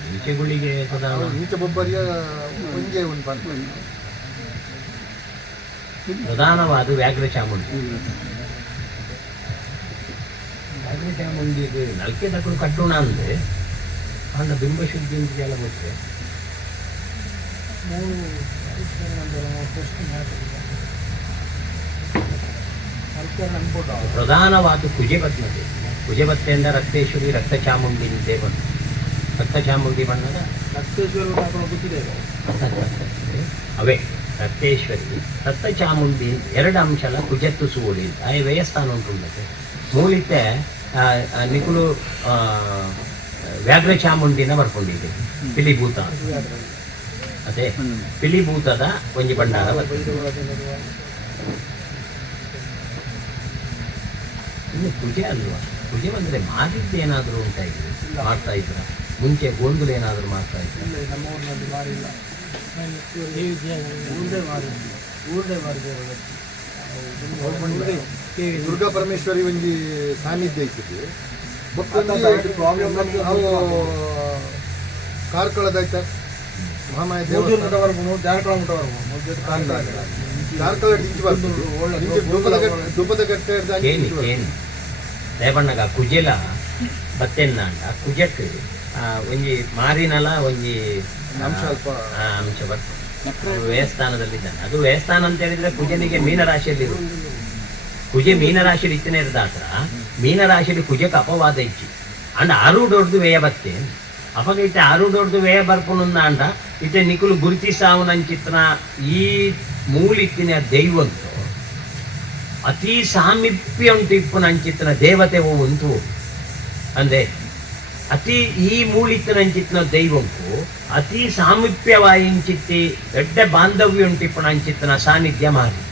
ಈಚೆಗುಳಿಗೆ ಪ್ರಧಾನ ನೀಚ ಬೊಬ್ಬರಿಯ ಒಂಜೆ ಒಂದು ಬಂತು ಪ್ರಧಾನವಾದ ವ್ಯಾಘ್ರ ಚಾಮುಂಡಿ ವ್ಯಾಘ್ರ ಚಾಮುಂಡಿಗೆ ನಲ್ಕೆ ತಕ್ಕಳು ಕಟ್ಟೋಣ ಅಂದ್ರೆ ಅಂದ ಬಿಂಬ ಶುದ್ಧಿ ಅಂತ ಎಲ್ಲ ಗೊತ್ತೇ ಪ್ರಧಾನವಾದ ಕುಜೆಬತ್ನತೆ ಕುಜೆಬತ್ತೆಯಿಂದ ರಕ್ತೇಶ್ವರಿ ರಕ್ತ ಚಾಮುಂಡಿ ಅಂತೇ ಬಂತು ರಕ್ತ ಚಾಮುಂಡಿ ಬಣ್ಣದ ರಕ್ತೇಶ್ವರ ಗೊತ್ತಿದೆ ಅವೇ ರಕ್ತೇಶ್ವರಿ ರಕ್ತ ಚಾಮುಂಡಿ ಎರಡು ಅಂಶಲ ಕುಜತ್ತು ಸೂಡಿ ಆ ವ್ಯಯಸ್ಥಾನ ಉಂಟು ಮೂಲಿತೆ ನಿಕುಲು ವ್ಯಾಘ್ರ ಚಾಮುಂಡಿನ ಬರ್ಕೊಂಡಿದೆ ಪಿಲಿಭೂತ ಅದೇ ಪಿಲಿಭೂತದ ಒಂಜಿ ಭಂಡಾರ ಬರ್ತದೆ ಇನ್ನು ಪೂಜೆ ಅಲ್ವಾ ಪೂಜೆ ಬಂದರೆ ಮಾಡಿದ್ದೇನಾದರೂ ಉಂಟಾಯಿತು ಮಾಡ್ತಾ ಇದ್ರ ಮುಂಚೆ ಗೋಂದುಲು ಏನಾದರೂ ಮಾಡ್ತಾ ಇದ್ರು ನಮ್ಮ ಊರಿನಲ್ಲಿ ಮಾಡಿಲ್ಲ ಊರೇ ಮಾಡಿದ್ವಿ ಊರೇ ಮಾಡಿದ್ದೇವೆ ದುರ್ಗಾ ಪರಮೇಶ್ವರಿ ಒಂಜಿ ಸಾನ್ನಿಧ್ಯ ಇಟ್ಟಿದ್ವಿ ಪ್ರಾಬ್ಲಮ್ ಅವು ಕಾರ್ಕಳದಾಯ್ತ ಮಹಾಮಾಯ ದೇವಸ್ಥಾನ ಕಾರ್ಕಳ ಡಿಂಚಿ ಬರ್ತದೆ ದುಬ್ಬದ ಗಟ್ಟೆ ಕೇಳಿ ಕೇಳಿ ರೇವಣ್ಣಗ ಕುಜೆಲ ಬತ್ತೆನ್ನ ಅಂಡ ಕುಜಕ್ಕೆ ಒಂಜಿ ಮಾರಿನಲ ಒಂಜಿ ಅಂಶ ಅಲ್ಪ ಅಂಶ ಬರ್ತದೆ ವ್ಯಯಸ್ಥಾನದಲ್ಲಿದ್ದಾನೆ ಅದು ವ್ಯಯಸ್ಥಾನ ಅಂತ ಹೇಳಿದ್ರೆ ಕುಜನಿಗೆ ಮೀನರಾಶಿಯಲ್ಲಿ ಕುಜೆ ಮೀನರಾಶಿಯಲ್ಲಿ ಇತ್ತನೇ ಇರದಾತ್ರ ಮೀನರಾಶಿಯಲ್ಲಿ ಕುಜಕ್ಕೆ ಅಪವಾದ ಇಚ್ಚಿ ಅಂಡ್ ಆರೂಢೊಡ್ದು ವ್ಯಯ ಬತ್ತೆ ಅವಾಗ ಇತ್ತೆ ಆರುಡೋರ್ದು ವ್ಯಯ ಬರ್ಪುನುಂದ ಅಂಡ ಇತ್ತೆ ನಿಕುಲು ಗುರುತಿಸಾವನಂಚಿತ್ತನ ಈ ಮೂಲಿತ್ತಿನ ದೈವಂತು ಅತಿ ಸಾಮೀಪ್ಯ ಉಂಟು ಇಪ್ಪುನಂಚಿತ್ತನ ದೇವತೆ ಉಂಟು ಅಂದೆ ಅತಿ ಈ ಮೂಲಿತ್ತಿನಂಚಿತ್ತಿನ ದೈವಂಕು ಅತಿ ಸಾಮೀಪ್ಯವಾಯಿಂಚಿತ್ತಿ ದೊಡ್ಡ ಬಾಂಧವ್ಯ ಉಂಟಿಪ್ಪುನಂಚಿತ್ತನ ಸಾನ್ನಿಧ್ಯ ಮಾರಿ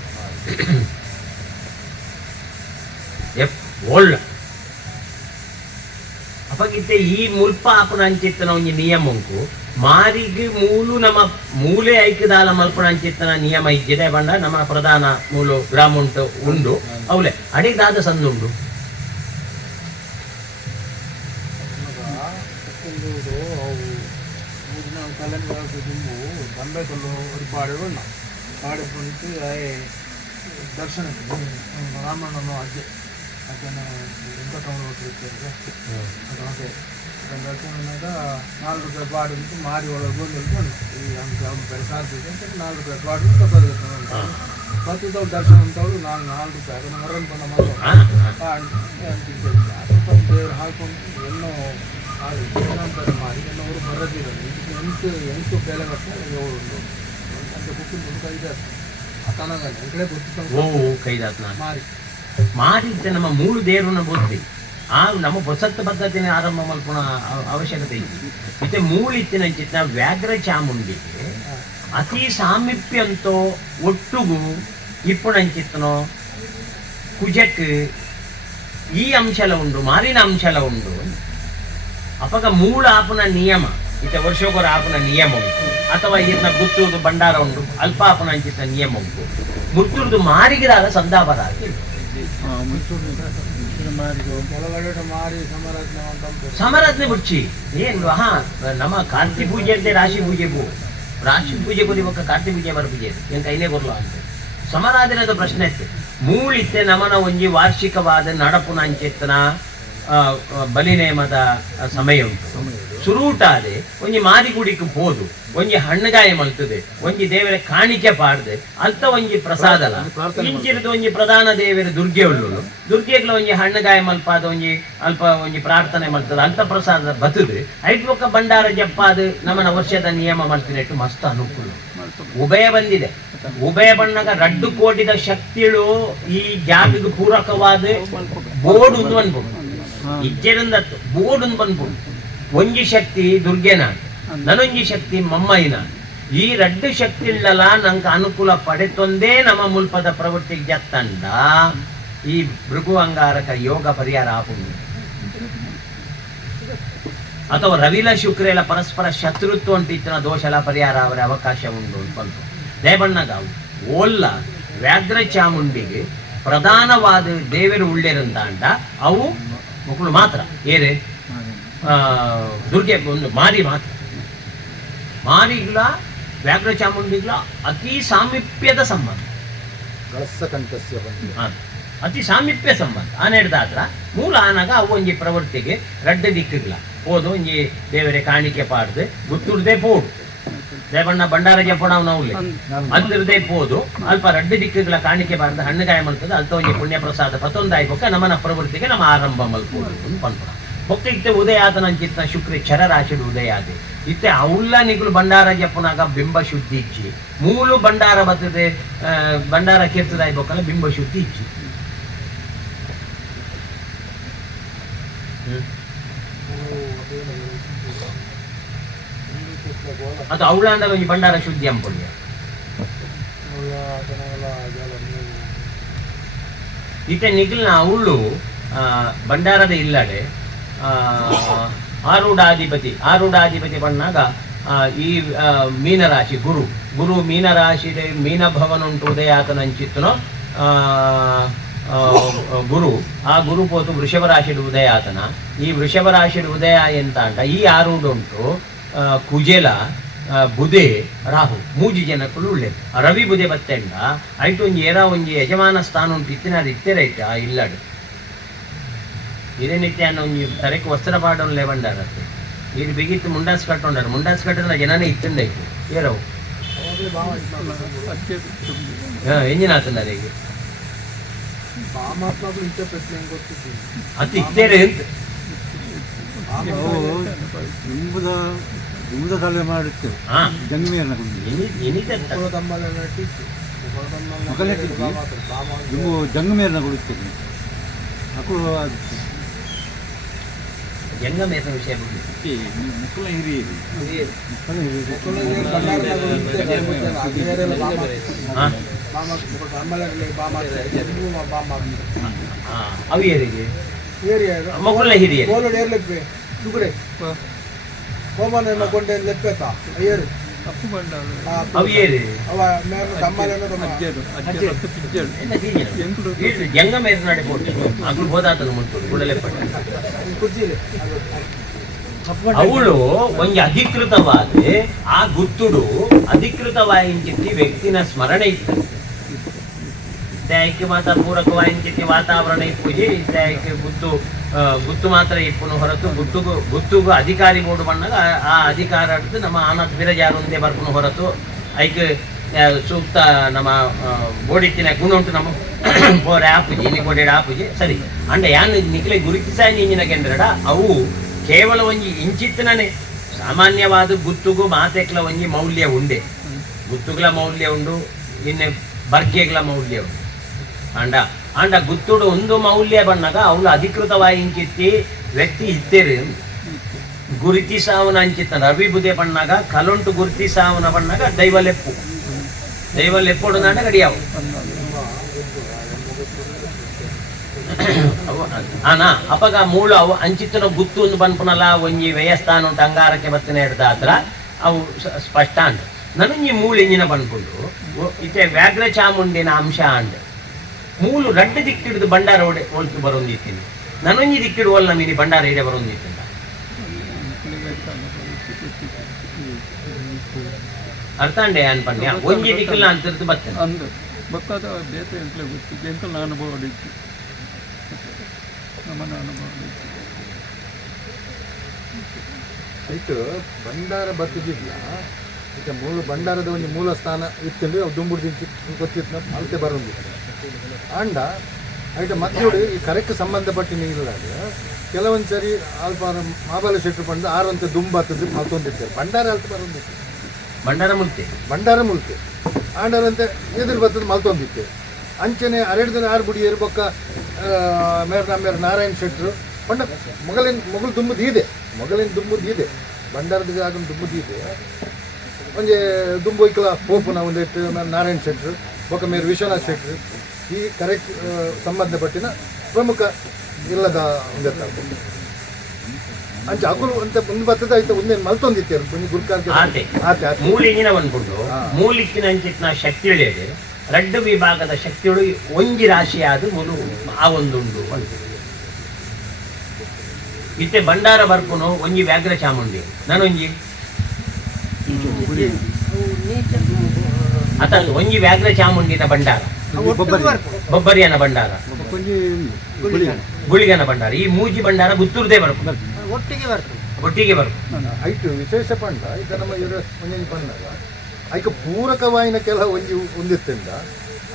ಒಳ್ಳ ಅಪಗಿತ್ತೆ ಈ ಮುಲ್ಪ ಆಪುನಂಚಿತ್ತನ ಒಂಜಿ ನಿಯಮಂಕು ಮಾರಿಗೆ ಮೂಲು ನಮ್ಮ ಮೂಲೆ ಐಕ್ಯದಾಲ ಮಲ್ಪುನಂಚಿತ್ತನ ನಿಯಮ ಇದ್ದಿದೆ ಬಂಡ ನಮ್ಮ ಪ್ರಧಾನ ಮೂಲು ಗ್ರಾಮ ಉಂಟು ಉಂಡು ಅವಲೆ ಅಡಿದಾದ ಸಂದುಂಡು ಬಂಬೇಕಲ್ಲು ഒരു പാടുണ്ട് പാടി പോയിട്ട് ದರ್ಶನಕ್ಕೆ ರಾಮಣ್ಣನು ಅಜ್ಜೆ ಅದನ್ನು ವೆಂಕಟರಮಣ ಅದೇ ದರ್ಶನದಾಗ ₹4 ಪಾಡು ಉಂಟು ಮಾರಿ ಒಳಗೆ ಬಂದು ಈ ಅವ್ನು ಬೆಳಸಾಡ್ತಿದ್ದೆ ಅಂತ ₹4 ಪಾಡು ತಪ್ಪದು ಪತ್ತು ದರ್ಶನ ಅಂತವಳು ₹4 ಅದನ್ನು ಹೊರಗೆ ಬಂದ ಮಗಳು ದೇವ್ರು ಹಾಕೊಂಡು ಎಲ್ಲೋ ಏನಂತಾರೆ ಮಾಡಿ ಎಲ್ಲವರು ಬರೋದಿರೋದು ಎಂಟು ಬೇಲೆ ಬರ್ತಾ ಏಳು ಅಂತ ಬುಕ್ಕಿನ ಕೈದಾರ ತನಗಲ್ಲ ಎಂಕಡೆ ಗೊತ್ತಿತ್ತು ಮಾರಿದ್ದೆ ನಮ್ಮ ಮೂರು ದೇವರನ್ನ ಬುದ್ಧಿ ಆ ನಮ್ಮ ಹೊಸತ್ತು ಪದ್ಧತಿನ ಆರಂಭ ಮಲ್ಪುಣ ಅವಶ್ಯಕತೆ ಇತ್ತು ಮತ್ತೆ ಮೂಳಿತ್ತಿನ ಚಿತ್ತ ವ್ಯಾಘ್ರ ಚಾಮುಂಡಿಗೆ ಅತಿ ಸಾಮೀಪ್ಯ ಅಂತೋ ಒಟ್ಟುಗು ಇಪ್ಪುಣಂಚಿತ್ತನೋ ಕುಜಕ್ ಈ ಅಂಶಲ ಉಂಡು ಮಾರಿನ ಅಂಶಲ ಉಂಡು ಅಪಗ ಮೂಲ ಆಪುನ ನಿಯಮ ಇತ ವರ್ಷಕ್ಕೊರ ಆಪುನ ನಿಯಮ ಉಂಟು ಅಥವಾ ಇದನ್ನ ಗುತ್ತುವುದು ಭಂಡಾರ ಉಂಟು ಅಲ್ಪ ಆಪುನ ಅಂಚಿತ ನಿಯಮ ಉಂಟು ಮುತ್ತುರ್ದು ಮಾರಿಗಿರಾದ ಸಂದಾಬರ ಸಮರಾಜ್ಞೆ ಬುಚ್ಚಿ ಏನು ಹಾ ನಮ್ಮ ಕಾರ್ತಿ ಪೂಜೆ ಅಂತೆ ರಾಶಿ ಪೂಜೆಗೂ ಒಕ್ಕ ಕಾರ್ತಿ ಪೂಜೆ ಬರ ಪೂಜೆ ಏನು ಕೈಲೇ ಬರಲ್ಲ ಅಂತ ಸಮರಾಧನದ ಪ್ರಶ್ನೆ ಇತ್ತೆ ಮೂಳಿತ್ತೆ ನಮನ ಒಂಜಿ ವಾರ್ಷಿಕವಾದ ನಡಪುನ ಅಂಚೆತ್ತನ ಬಲಿನೇಮದ ಸಮಯ ಉಂಟು ಸುರೂಟಾದೆ ಒಂಜಿ ಮಾರಿಗುಡಿಗೆ ಹೋದು ಒಂಜಿ ಹಣ್ಣುಗಾಯ ಮಲ್ತದೆ ಒಂಜಿ ದೇವರ ಕಾಣಿಕೆ ಪಾಡ್ದೆ ಅಲ್ತ ಒಂಜಿ ಪ್ರಸಾದಲ ಇಂಚಿರದ ಒಂಜಿ ಪ್ರಧಾನ ದೇವರ ದುರ್ಗೆ ಉಳ್ಳು ದುರ್ಗೆಗ್ಲ ಒಂಜಿ ಹಣ್ಣುಗಾಯ ಮಲ್ಪಾದ ಒಂಜಿ ಅಲ್ಪ ಒಂಜಿ ಪ್ರಾರ್ಥನೆ ಮಲ್ತದ ಅಲ್ತ ಪ್ರಸಾದ ಬತದೆ ಐಟ್ ಬೊಕ್ಕ ಭಂಡಾರ ಜಪ್ಪಾದ ನಮ್ಮನ ವರ್ಷದ ನಿಯಮ ಮಲ್ತಿನೆಟ್ಟು ಮಸ್ತ್ ಅನುಕೂಲ ಉಭಯ ಬಂದಿದೆ ಉಭಯ ಬಣ್ಣಗ ರಡ್ಡು ಕೋಟಿದ ಶಕ್ತಿಗಳು ಈ ಜಾತಿಗೆ ಪೂರಕವಾದ ಬೋರ್ಡ್ ಒಂದು ಅನ್ಬೋದು ಇಜ್ಜೆರಿಂದತ್ತು ಬೋರ್ಡ್ ಒಂದು ಬಂದ್ಬೋದು ಒಂಜಿ ಶಕ್ತಿ ದುರ್ಗೆನ ನನೊಂಜಿ ಶಕ್ತಿ ಮಮ್ಮಯ್ಯನ ಈ ರಡ್ಡು ಶಕ್ತಿ ಇಲ್ಲಲ್ಲ ನಂಗೆ ಅನುಕೂಲ ಪಡೆತೊಂದೇ ನಮ್ಮ ಮುಲ್ಪದ ಪ್ರವೃತ್ತಿಗೆ ಜತ್ತಂಡ ಈ ಭೃಗು ಅಂಗಾರಕ ಯೋಗ ಪರಿಹಾರ ಆಪುಂಡು ಅಥವಾ ರವಿಲ ಶುಕ್ರೆಲ ಪರಸ್ಪರ ಶತ್ರುತ್ವ ಅಂಟಿತ್ತಿನ ದೋಷಲ ಪರಿಹಾರ ಅವರ ಅವಕಾಶ ಉಂಟು ಸ್ವಲ್ಪ ದೇವಣ್ಣಗ ಓಲ್ಲ ವ್ಯಾಘ್ರ ಚಾಮುಂಡಿಗೆ ಪ್ರಧಾನವಾದ ದೇವರು ಉಳ್ಳೇರಂತ ಅಂಡ ಅವು ಮಕ್ಕಳು ಮಾತ್ರ ಏರೆ ದುರ್ಗೆ ಒಂದು ಮಾರಿ ಮಾತ್ರ ಮಾರಿಗ್ಲ ವ್ಯಾಘ್ರ ಚಾಮುಂಡಿಗ್ಲ ಅತಿ ಸಾಮೀಪ್ಯದ ಸಂಬಂಧ ಅತಿ ಸಾಮೀಪ್ಯ ಸಂಬಂಧ ಆನೆ ಹಿಡ್ದಾದ್ರ ಮೂಲ ಆನಾಗ ಅವು ಒಂಜಿ ಪ್ರವೃತ್ತಿಗೆ ರಡ್ಡ ದಿಕ್ಕುಗ್ಲ ಹೋದು ಒಂಜಿ ದೇವರೇ ಕಾಣಿಕೆ ಪಾಡ್ದು ಗುತ್ತುರ್ದೇ ಪೋಡು ದೇವಣ್ಣ ಭಂಡಾರ ಜಪಣ ಅವನವ್ಲೆ ಅಲ್ಲಿರದೇ ಪೋದು ಅಲ್ಪ ರಡ್ಡ ದಿಕ್ಕುಗಳ ಕಾಣಿಕೆ ಪಾಡ್ದು ಹಣ್ಣುಗಾಯ ಮಲ್ತದೆ ಅಲ್ತ ಒಂಜಿ ಪುಣ್ಯ ಪ್ರಸಾದ ಪತ್ತೊಂದಾಯಿ ಬೊಕ್ಕ ನಮ್ಮನ ಪ್ರವೃತ್ತಿಗೆ ನಮ್ಮ ಆರಂಭ ಮಲ್ಪೋದು ಪಂಪಣ ಬೊಕ್ಕ ಇತ್ತೆ ಉದಯಾದ ನಂಚಿತ್ತ ಶುಕ್ರಿ ಚರರಾಶಿಡು ಉದಯಾದೆ ಇತ್ತೆ ಅವಲ್ಲ ನಿಗುಲು ಭಂಡಾರ ಜಪ್ಪನಾಗ ಬಿಂಬ ಶುದ್ಧಿ ಇಚ್ಚಿ ಮೂಲು ಭಂಡಾರ ಬರ್ತದೆ ಭಂಡಾರ ಕೀರ್ತದಾಯಿ ಬೊಕ್ಕಲ್ಲ ಬಿಂಬ ಶುದ್ಧಿ ಇಚ್ಚಿ ಅದು ಅವಳಂದ ಒಂಜಿ ಭಂಡಾರ ಶುದ್ಧಿ ಅಂಪೊಳ್ಳಿ ಇತ್ತೆ ನಿಖಿಲ್ನ ಅವಳು ಭಂಡಾರದ ಇಲ್ಲಡೆ ಆರೂಢಾಧಿಪತಿ ಬಂದಾಗ ಈ ಮೀನರಾಶಿ ಗುರು ಮೀನರಾಶಿ ಮೀನಭವನ ಉಂಟು ಉದಯ ಆತನಂಚಿತ್ತನೋ ಗುರು ಆ ಗುರು ಪೋತು ವೃಷಭ ರಾಶಿಡು ಉದಯ ಆತನ ಈ ವೃಷಭ ರಾಶಿಡು ಉದಯ ಎಂತ ಅಂಟ ಈ ಆರೂಢ ಉಂಟು ಕುಜೇಲ ಬುಧೆ ರಾಹು ಮೂಜಿ ಜನಕ್ಕಳು ಉಳ್ಳೇದು ರವಿ ಬುಧೆ ಬತ್ತೆಂಡ ಐಟು ಒಂಜಿ ಏರ ಒಂಜಿ ಯಜಮಾನ ಸ್ಥಾನ ಉಂಟು ಇತ್ತಿನಾರು ಇತ್ತೆರೈಟ ಇಲ್ಲಡು ಇದೇ ನಿತ್ಯ ಅನ್ನೋ ಒಂಜಿ ತರಕ್ಕೆ ವಸ್ತ್ರ ಪಾಡೋನ್ಲೆ ಬಂಡಾರತ್ತೆ ಇದು ಬಿಗಿತ್ತು ಮುಂಡಾಸ್ ಕಟ್ಟೋಂಡಾರು ಜನನೇ ಇತ್ತಂದಾಯ್ತು ಏರವು ಎಂಜಿನ ಆತಲ್ಲ ಅದಕ್ಕೆ ಅತಿ ಇತ್ತೇರೆ ದುಂಬುದ ತಲೆ ಮಾಡುತ್ತೆ ಹಾ ಜಂಗಮೇರನ ಕುಂಡಿ ಎನಿದೆಂತ ಮಗಲೇ ದುಂಬು ಜಂಗಮೇರನ ಕೊಡುತ್ತೇನೆ ಅಕ್ಕಳು ಜಂಗಮೇರನ ವಿಷಯ ಬಗ್ಗೆ ಮಕ್ಕಳ ಹಿರಿಯರು ಅವು ಏರಿಗೆ ಮಕ್ಕಳ ಹಿರಿಯರು ಅವು ಏರಿ ಜಂಗಮೇರ ನಡಿಬೋದು ಅಗಳು ಹೋದಾತನು ಮುಂಟು ಗುಡಲೆಪ್ಪಟ್ಟ ಅವಳು ಒಂದು ಅಧಿಕೃತವಾದ ಆ ಗುತ್ತುಡು ಅಧಿಕೃತವಾಯಿಂಚಿತ್ತಿ ವ್ಯಕ್ತಿನ ಸ್ಮರಣೆ ಇತ್ತು ದಯಕ್ಕೆ ಮಾತ್ರ ಪೂರಕವಾಯಿಂಚಿತ್ತಿ ವಾತಾವರಣ ಇಪ್ಪುಜಿ ದಯಕ್ಕೆ ಗುತ್ತು ಮಾತ್ರ ಇಪ್ಪುನು ಹೊರತು ಗುತ್ತುಗೂ ಅಧಿಕಾರಿ ಬೋರ್ಡು ಬಂದಾಗ ಆ ಅಧಿಕಾರ ಹಿಡಿದು ನಮ್ಮ ಆನತ್ ಬಿರಜಾರುಂದೇ ಬರ್ಪುನು ಹೊರತು ಐಕ್ ಸೂಕ್ತ ನಮ್ಮ ಬೋಡಿತ್ತಿನ ಗುಣ ಉಂಟು ನಮ್ಮ ಬೋರೆ ಆಪುಜಿ ಇನಿ ಕೊಡೆಡ ಆಪುಜಿ ಸರಿ ಅಂಡ ಯಾನ್ ನಿಖಲೆ ಗುರುತಿಸ ನೀಂಜಿನ ಕೆಂದ್ರಡ ಅವು ಕೇವಲ ಒಂಜಿ ಇಂಚಿತ್ತನೇ ಸಾಮಾನ್ಯವಾದ ಗುತ್ತುಗೂ ಮಾತೆಕ್ಲ ಒಂಜಿ ಮೌಲ್ಯ ಉಂಡೆ ಗುತ್ತುಗಳ ಮೌಲ್ಯ ಉಂಡು ಇನ್ನೆ ಬರ್ಗೆಗಳ ಮೌಲ್ಯ ಉಂಡು ಅಂಡ ಗುತ್ತುಡು ಒಂದು ಮೌಲ್ಯ ಬಂದಾಗ ಅವಳು ಅಧಿಕೃತವಾಗಿ ಇಂಚಿತ್ತಿ ವ್ಯಕ್ತಿ ಇತ್ತೇರು ಗುರುತಿಸಾವನ ಅಂಚಿತ್ತ ರವಿ ಬುದೆ ಬಣ್ಣಾಗ ಕಲೊಂಟು ಗುರುತಿಸಾವನ ಬಣ್ಣಾಗ ದೈವಲೆಪ್ಪೊಡು ನಾಡ ಗಡಿಯಾವು ಆನ ಅಪಗ ಮೂಳು ಅವು ಅಂಚಿತ್ತನ ಗುತ್ತು ಒಂದು ಬನ್ಪುನಲ್ಲ ಒಂಜಿ ವ್ಯಯಸ್ಥಾನ ಉಂಟು ಅಂಗಾರಕ್ಕೆ ಬತ್ತಿನ ಹಿಡ್ದ ಹತ್ರ ಅವು ಸ್ಪಷ್ಟ ಅಂಡ್ ನನಗೆ ಮೂಳು ಇಂಜಿನ ಬನ್ಪುಂಡು ಇತ್ತೆ ವ್ಯಾಘ್ರ ಚಾಮುಂಡಿನ ಅಂಶ ಅಂಡ್ ಮೂಲು ರಡ್ಡು ದಿಕ್ಕಿಡಿದು ಬಂಡಾರ ಒಳ್ತು ಬರೋಂದಿತ್ತೀನಿ ನನೊಂಜಿ ದಿಕ್ಕಿಡು ಒಲ್ಲ ಮೀನಿ ಬಂಡಾರ ಹಿಡಿಯ ಬರೋಂದಿತ್ತಿಲ್ಲ ಅರ್ಥ ಅಂಡೆ ಅನ್ಪಣ್ಯ ಒಂಜಿ ದಿಕ್ಕಲ್ಲ ಅಂತಿರ್ದು ಬರ್ತೇನೆ ಬಕ್ಕಾದ ಬೇತೆ ಎಂಟ್ಲೆ ಗೊತ್ತಿದ್ದು ಎಂಕಲ್ ಅನುಭವ ಹೊಡಿತು ನಮ್ಮನ ಅನುಭವ ಹೊಡಿತು ಆಯ್ತು ಬಂಡಾರ ಬರ್ತಿದ್ದಿಲ್ಲ ಈಗ ಬಂಡಾರದ ಒಂದು ಮೂಲ ಸ್ಥಾನ ಇತ್ತಂದ್ರೆ ಅವು ದುಂಬುಡು ಗೊತ್ತಿತ್ತು ಅಳತೆ ಬರೋದು ಅಂಡ ಆಯ್ತು ಮತ್ತೆ ಈ ಕರೆಕ್ಟ್ ಸಂಬಂಧಪಟ್ಟಿನ ಇಲ್ಲಾಗ ಕೆಲವೊಂದು ಸರಿ ಅಲ್ಪ ಮಾಬಲ ಶೆಟ್ರು ಬಂದು ಆರಂತ ದುಂಬತ್ತದ್ದು ಮತ್ತೊಂದಿರ್ತಾರೆ ಬಂಡಾರ ಅಲ್ತ ಬರೋದಿತ್ತು ಬಂಡಾರ ಮುಲ್ತೆ ಆಂಡರಂತೆ ಎದುರು ಬರ್ತದೆ ಮಲ್ತೊಂದಿತ್ತೆ ಅಂಚನೆ ಅರೆಡ್ದಿನ ಆರು ಬುಡಿಯರು ಬೊಕ್ಕ ಮೇರ ನಾರಾಯಣ ಶೆಟ್ರು ಬಂಡ ಮೊಗಲು ದುಂಬುದು ಇದೆ ಬಂಡಾರದ ಜಾಗ ದುಂಬುದು ಇದೆ ಒಂಜೆ ದುಂಬು ಇಕ್ಕಲ ಪೋಪುನ ಒಂದಿಟ್ಟು ನಾರಾಯಣ ಶೆಟ್ರು ಬೊಕ್ಕ ಮೇರೆ ವಿಶ್ವನಾಥ್ ಶೆಟ್ರು ಈ ಕರೆಕ್ಟ್ ಸಂಬಂಧಪಟ್ಟಿನ ಪ್ರಮುಖ ಇಲ್ಲದ ಒಂದೆತ್ತ ಅಂಚ ಅಕುಲು ಅಂತ ಮುಂದೆ ಬರ್ತದೆ ಆಯ್ತು ಒಂದೇನು ಮಲ್ತೊಂದಿತ್ತೇರು ಒಂದು ಗುರುಕಾರ್ಗೆ ಮೂಲಿನ ಬಂದ್ಬಿಟ್ಟು ಮೂಲಿಕ್ಕಿನ ಅಂಚಿತ್ನ ಶಕ್ತಿ ಹೇಳಿದೆ ರಡ್ಡು ವಿಭಾಗದ ಶಕ್ತಿಗಳು ಒಂಜಿ ರಾಶಿಯಾದ ಮೂಲು ಆ ಒಂದುಂಡು ಅಂತ ಇತ್ತೆ ಬಂಡಾರ ಬರ್ಪುನು ಒಂಜಿ ವ್ಯಾಘ್ರ ಚಾಮುಂಡಿ ನಾನೊಂಜಿ ಅತ ಒಂಜಿ ವ್ಯಾಘ್ರ ಚಾಮುಂಡಿನ ಬಂಡಾರ ಬೊಬ್ಬರಿಯನ ಬಂಡಾರ ಗುಳಿಗನ ಬಂಡಾರ ಈ ಮೂಜಿ ಬಂಡಾರ ಗುತ್ತೂರ್ದೇ ಬರ್ಪು ಒಟ್ಟಿಗೆ ಬರ್ಪು ಐಟು ವಿಶೇಷ ಪಂಡ ಈಗ ನಮ್ಮ ಇವರು ಒಂಜೊಂದು ಪಂಡಾಗ ಐಕ ಪೂರಕವಾಯಿನ ಕೆಲವು ಒಂದಿತ್ತಿಂದ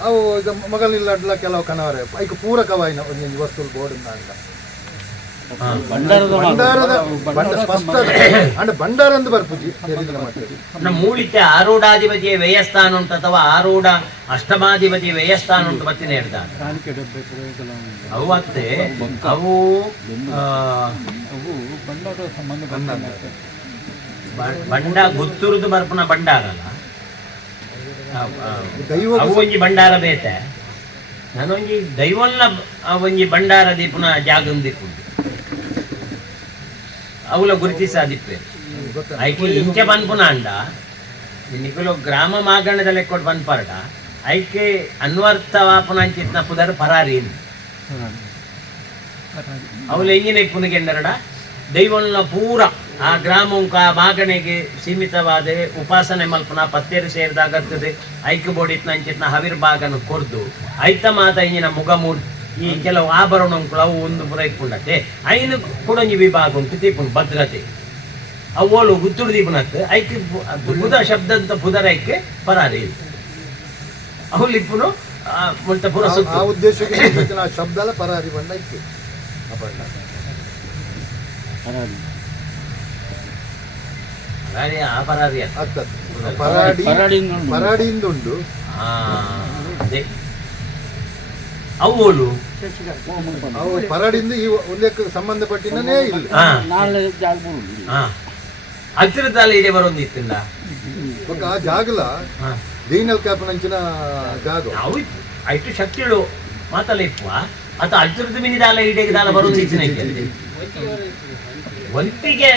ಅವು ಈಗ ಮಗಲಿಲ್ಲ ಕೆಲವು ಕಣವರೆ ಐಕ ಪೂರಕವಾಯಿನ ಒಂದೊಂದು ವಸ್ತುಗಳು ಬೋರ್ಡಿಂದ ಬಂಡಾರ ಅಂದು ಬರ್ಪುಜಿ ಮೂಳಿತೆ ಆರೂಢಾಧಿಪತಿಯ ವ್ಯಯಸ್ಥಾನ ಉಂಟು ಅಥವಾ ಆರೂಢ ಅಷ್ಟಮಾಧಿಪತಿಯ ವ್ಯಯಸ್ಥಾನ ಉಂಟು ಬತ್ತಿನ ಹಿಡ್ದ ಅವು ಅತ್ತೆ ಅವು ಬಂಡ ಗುತ್ತುರುದು ಬರ್ಪುನ ಬಂಡಾರಲ್ಲ ಅವು ಒಂಜಿ ಬಂಡಾರ ಬೇತೆ ನಾನೊಂಜಿ ದೈವಲ್ಲ ಒಂಜಿ ಬಂಡಾರ ದೀಪುನ ಜಾಗಂ ದಿಪ್ಪುಂಡು ಅವಳ ಗುರುತಿಸಾದಿಪ್ಪೆ ಐಕೆ ಇಂಚೆ ಬನ್ಪುನ ಅಂಡ ನಿಕಲು ಗ್ರಾಮ ಮಾಗಣದ ಲೆಕ್ಕೊಟ್ಟು ಬನ್ಪಾರಟ ಐಕೆ ಅನ್ವರ್ಥವಾಪುನ ಅಂಚಿತ್ನ ಪುದರ್ ಪರಾರಿ ಅವಳು ಎಂಗಿನ ಪುನಗೆಂಡರಡ ದೈವನ ಪೂರ ಆ ಗ್ರಾಮಂಕ ಮಾಗಣೆಗೆ ಸೀಮಿತವಾದ ಉಪಾಸನೆ ಮಲ್ಪನ ಪತ್ತೇರು ಸೇರಿದಾಗತ್ತದೆ ಐಕ್ಯ ಬೋಡಿತ್ನ ಅಂಚಿತ್ನ ಹವಿರ್ಭಾಗನ ಕೊರ್ದು ಐತ ಮಾತ ಇಂಜಿನ ಮುಗಮೂಡ್ ಈ ಕೆಲವು ಆಭರಣಗಳು ಅವು ಒಂದು ಪುರ ಇಟ್ಕೊಂಡತ್ತೆ ಐನು ಕುಡಂಜಿ ವಿಭಾಗ ಉಂಟು ತೀಪುನ್ ಭದ್ರತೆ ಅವಳು ಗುತ್ತುಡು ದೀಪನತ್ತೆ ಐಕ್ಯ ಬುಧ ಶಬ್ದಂತ ಪುದರ ಐಕ್ಯ ಪರಾರಿ ಅವಳು ಇಪ್ಪುನು ಮುಲ್ತ ಪುರ ಆ ಉದ್ದೇಶಕ್ಕೆ ಶಬ್ದಲ ಪರಾರಿ ಬಂದ ಐಕ್ಯ ಪರಾಡಿ ಪರಾರಿ ಆ ಪರಾರಿ ಅಲ್ಲ. ಅತ್ತ ಪರಾಡಿಯಿಂದ ಉಂಟು. ಅದೇ ಅವಳು ಅವು ಪರಾಡಿಯಿಂದ ಈ ಒಂದಕ್ಕೆ ಸಂಬಂಧಪಟ್ಟಿನೇ ಇಲ್ಲ. ಹತ್ತಿರದಲ್ಲಿ ಇದೆ ಬರೋದಿತ್ತಿಂದ ಬೊಕ್ಕ ಆ ಜಾಗಲ ದೀನಲ್ ಕ್ಯಾಪನಂಚಿನ ಜಾಗ ಅವು ಐಟು ಶಕ್ತಿಗಳು ಮಾತಲ್ಲ ಇಪ್ಪ ಅತ ಹತ್ತಿರದ ಮಿನಿದಾಲ ಇಡೆಗೆ ದಾಲ ಬರೋದಿತ್ತಿನ ಒಂತಿಗೆ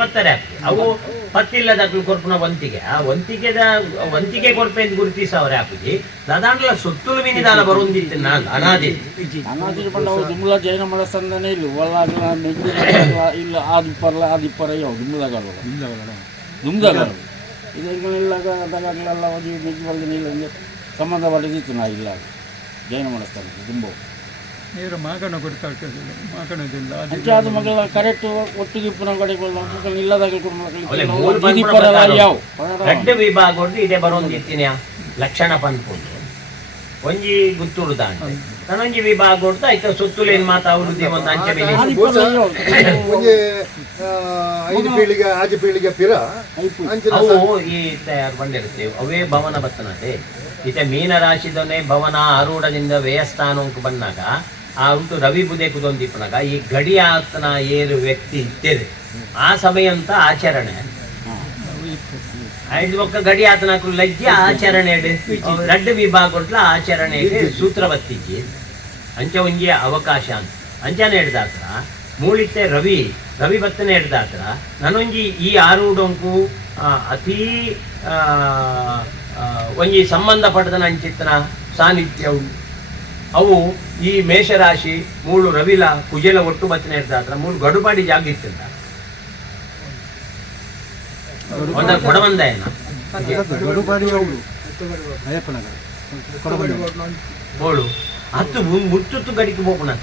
ಪತ್ತಾರೆ ಅವು ಪತ್ತಿಲ್ಲದಾಗ್ಲು ಕೊರ್ಪುನ ಒಂತಿಗೆ ಆ ಒಂತಿಗೆ ಕೊರ್ಪೆ ಅಂತ ಗುರುತಿಸವ್ರೆ ಹಾಕಿ ಸಾಧಾರಣ ಸುತ್ತಲು ಮಿನಿದಾಲ ಬರೋದಿತ್ತು ಅನಾದಿ ದುಮ್ಲ ಜೈನ ಮಳಸ್ತಂದನೇ ಇಲ್ಲ ಇಲ್ಲ ಆದಿಪ್ಪರ ಯಾವ ದುಮ್ಲಗಳು ಇದೆಲ್ಲ ಒಜಿ ಮೆಜ್ಜಿ ಇಲ್ಲ ಸಂಬಂಧ ಪಟ್ಟಿದ್ದು ನಾ ಇಲ್ಲ ಜೈನ ಮಳಸ್ತಂದ ತುಂಬ ನೀರು ಮಾಗಣ ಗೊತ್ತಾಗ್ತದಿಲ್ಲ ಮಾಗಣದಿಂದ ಅದು ಮಗಳ ಕರೆಕ್ಟ್ ಒಟ್ಟಿಗೆ ಪುನಃ ಕಡೆಗಳು ಇಲ್ಲದಾಗ ಯಾವ ರೆಡ್ ವಿಭಾಗ ಇದೇ ಬರೋದಿತ್ತಿನ ಲಕ್ಷಣ ಪನ್ಪುಂಡು ಒಂಜಿ ಗುತ್ತೂರು ದಾಂಡೆ ನನೊಂಜಿ ವಿಭಾಗ ಕೊಡ್ತಾ ಆಯ್ತು ಸುತ್ತೂರು ಏನ್ ಮಾತಾಡುದು ಒಂದು ಅಂಚೆ ಮೇಲೆ ಒಂಜೆ 5 ಪೀಳಿಗೆ 6 ಪೀಳಿಗೆ ಪಿರ ಅವು ಈ ತಯಾರು ಬಂದಿರ್ತೇವೆ ಅವೇ ಭವನ ಬತ್ತನತೆ ಈತ ಮೀನ ರಾಶಿದೊನೆ ಭವನ ಆರೂಢದಿಂದ ವ್ಯಯಸ್ಥಾನಕ್ಕೆ ಬಂದಾಗ ಆ ಉಂಟು ರವಿ ಬುಧೆ ಕುದೊಂದಿಪ್ಪನಾಗ ಈ ಗಡಿ ಆತನ ಏರು ವ್ಯಕ್ತಿ ಇದ್ದೇವೆ ಆ ಸಮಯ ಅಂತ ಆಚರಣೆ ಐದು ಒಕ್ಕ ಗಡಿ ಆತನ ಲಜ್ಜೆ ಆಚರಣೆ ರೆಡ್ ವಿಭಾಗ ಕೊಟ್ಲ ಆಚರಣೆ ಸೂತ್ರ ಬತ್ತಿಜ್ಜಿ ಅಂಚ ಒಂಜಿ ಅವಕಾಶ ಅಂತ ಅಂಚನೆ ಹಿಡ್ದಾತ್ರ ಮೂಳಿತ್ತೆ ರವಿ ಬತ್ತನೆ ಹಿಡ್ದಾತ್ರ ನನೊಂಜಿ ಈ ಆರೂಢಂಕು ಅತೀ ಒಂಜಿ ಸಂಬಂಧಪಟ್ಟದ ಅಂಚಿತ್ತನ ಸಾನ್ನಿಧ್ಯ ಉಂಟು ಅವು ಈ ಮೇಷರಾಶಿ ಮೂಳು ರವಿಲ ಕುಜೆಲ ಒಟ್ಟು ಬತ್ತನೆ ಹಿಡ್ದಾತ್ರ ಮೂಳು ಗಡುಪಾಡಿ ಜಾಗ ಇತ್ತಿಂದ ಒಂದ ಕೊಡಬಂದಾಯನ ಬೋಳು ಹತ್ತು ಮುತ್ತುತ್ತು ಗಡಿಗೆ ಹೋಗೋಣ